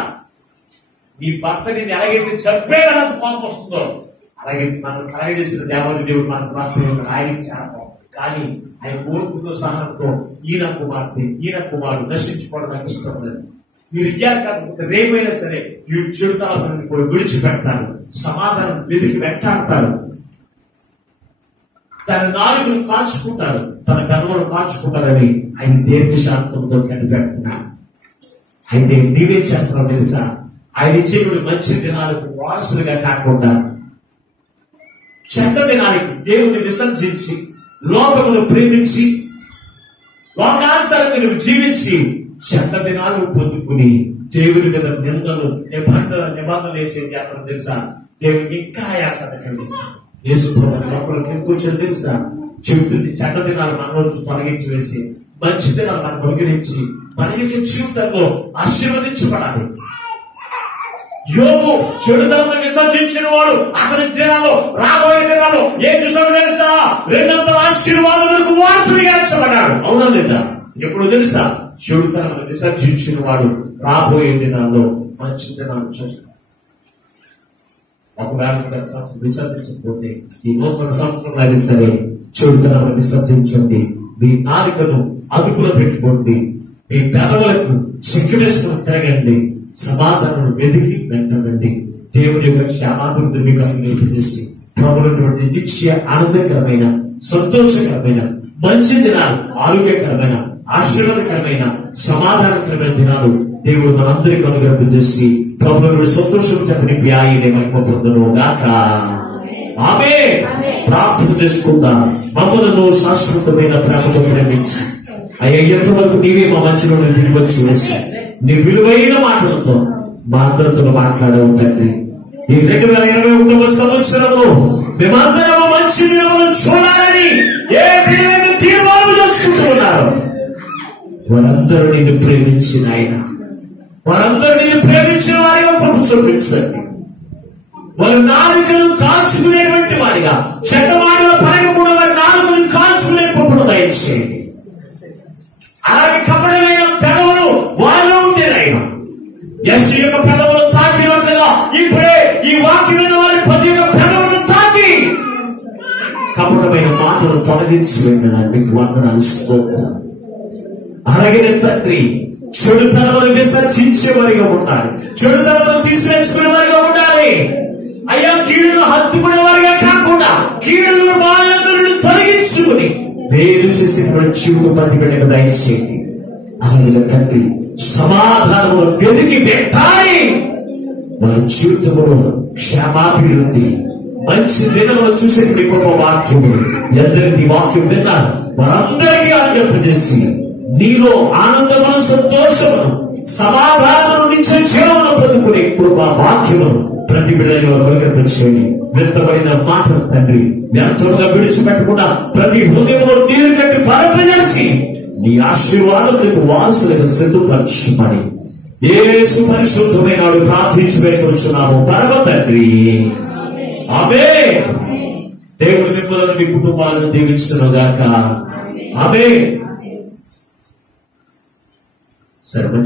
నీ భర్త నిన్ను ఎలాగైతే చంపేదనంత కోపం వస్తుందో, అలాగే మనం కలగజేసిన దేవాది దేవుడు మన భర్త ఆయనకి చాలా కోపం. కానీ ఆయన ఓర్పుతో సహనంతో ఈయన కుమారుడు నశించుకోవడం నాకు ఇష్టం లేదు. మీరు కాకపోతే రేపైనా సరే ఈ చెడుతలను కూడా విడిచిపెడతారు, సమాధానం వెతికి వెంటాడతారు, తన నాలుగును కాచుకుంటారు, తన కనుగోలు కాచుకుంటారని ఆయన దేవుని శాంతంతో కనిపెడుతున్నారు. అయితే నీవేం చేస్తున్నావు తెలుసా? ఆయన ఇచ్చేటువంటి మంచి దినాలకు వారసులుగా కాకుండా చెడ్డ దినానికి దేవుని విసర్జించి, లోకమును ప్రేమించి, లోకానుసారంగా నువ్వు జీవించి చెడ్డ దినాలు పొందుకుని దేవుడి మీద నిబంధన వేసే జాతర తెలుసా? దేవుడికి ఇంకా ఆయాసాన్ని కలిగిస్తాడు. యేసుప్రభువు లోపలికి ఎందుకు వచ్చాడు తెలుసా? చెడ్డ దినాలు మన నుంచి తొలగించి వేసి మంచి దినాలు మనకు అనుగ్రహించి మన యొక్క జీవితంలో ఆశీర్వదించబడాలి. యోబు చెడుతలను విసర్జించిన వాడు అతని దినాలు రాబోయే దినాలు ఏం చూసాడు తెలుసా? 200 ఆశీర్వాదాలకు వారసుడిగా ఎంచబడ్డాడు. అవునా లేదా? ఎప్పుడు తెలుసా? చెడుతలను విసర్జించిన వాడు రాబోయే దినాల్లో మంచితనాన్ని చూడాలి. ఒకవేళ గత సంవత్సరం విసర్జించకపోతే ఈ నూతన సంవత్సరం అయితే సరే చెడుతనాన్ని విసర్జించండి. మీ నాలుకను అదుపులో పెట్టుకోండి. మీ పెదవులకు చిక్కు వేసుకుని తిరగండి. సమాధానం వెతికి వెంటనండి. దేవుని యొక్క క్షేమాభివృద్ధి మీకు అనుగ్రహించి ప్రభుత్వ నిత్య ఆనందకరమైన, సంతోషకరమైన, మంచి దినాలు, ఆరోగ్యకరమైన, ఆశీర్వాదకరమైన, సమాధానకరమైన దినాలు దేవుడు మనందరికీ అనుగ్రహించేసి ప్రభుత్వ సంతోషం చెప్పని ఆయనే మహిమ పొందును గాక. ఆమేన్. ప్రార్థన చేసుకుందాం. మమ్మలను శాశ్వతమైన ప్రేమతో ప్రేమించి అయ్యా ఎంతవరకు నీవే మా మంచిలో దిగి వచ్చి వేసి నీ విలువైన మాటలతో మా అందరితో మాట్లాడవు తండ్రి. ఈ 2021వ సంవత్సరంలో మేమందరం మంచి దినములను చూడాలని ఏ విధమైన తీర్మానం చేసుకుంటూ ఉన్నారు వారందరూ నిన్ను ప్రేమించిన ఆయన, వారందరూ నిన్ను ప్రేమించిన వారిగా కృప చూపించండి. వారి నాలుకను కాల్చుకునేటువంటి వారిగా, చెడ్డ మాటలు పలకకుండా వారి నాలుకను కాల్చుకునే కృపను దయచేయండి. అలాగే కపటమైన పెదవులు వారిలో ఉండేదైనా యెషయా యొక్క పెదవులు తాకినట్లుగా ఇప్పుడే ఈ వాక్యం విన్న వారి ప్రతి ఒక్క పెదవులను తాకి కపటమైన మాటలు తొలగించి వెళ్ళడానికి వందనాలు స్తోత్రం. అలాగే తండ్రి చెడుతనమును విసర్జించే వారిగా ఉండాలి, చెడుతనమును తీసివేసుకునే వారిగా ఉండాలి. అయ్యా కీడును హత్తుకునే వారిగా కాకుండా కీడును మాయందరిని తొలగించుకుని వేరు చేసినటువంటి జీవితం ప్రతి బిడ్డకు దయచేయండి. అలాగే తండ్రి సమాధానము వెతికి వెంటాడి మన జీవితంలో క్షేమాభివృద్ధి, మంచి దినములు చూసేటువంటి గొప్ప వాక్యము ఎందరికీ వాక్యం విన్నారు వారందరికీ ఆజ్ఞాపించేసి నీలో ఆనందమును, సంతోషమును, సమాధానమును, నిత్య జీవమును పొందుకునే కృప వాక్యమును ప్రతి బిడ్డలో కలుగపించండి. వ్యర్థమైన మాటలు తండ్రి వ్యర్థముగా విడిచిపెట్టకుండా ప్రతి హృదయంలో నీరు కట్టి పరపజేసి నీ ఆశీర్వాదములకు వారసులకు సిద్ధపరచుమని యేసు పరిశుద్ధమైన వాడు ప్రార్థించి వేడుకొనుచున్నాము పరమ తండ్రి. ఆమేన్. దేవుడు మిమ్మల్ని మీ కుటుంబాలను దీవించును గాక. ఆమేన్. సరే.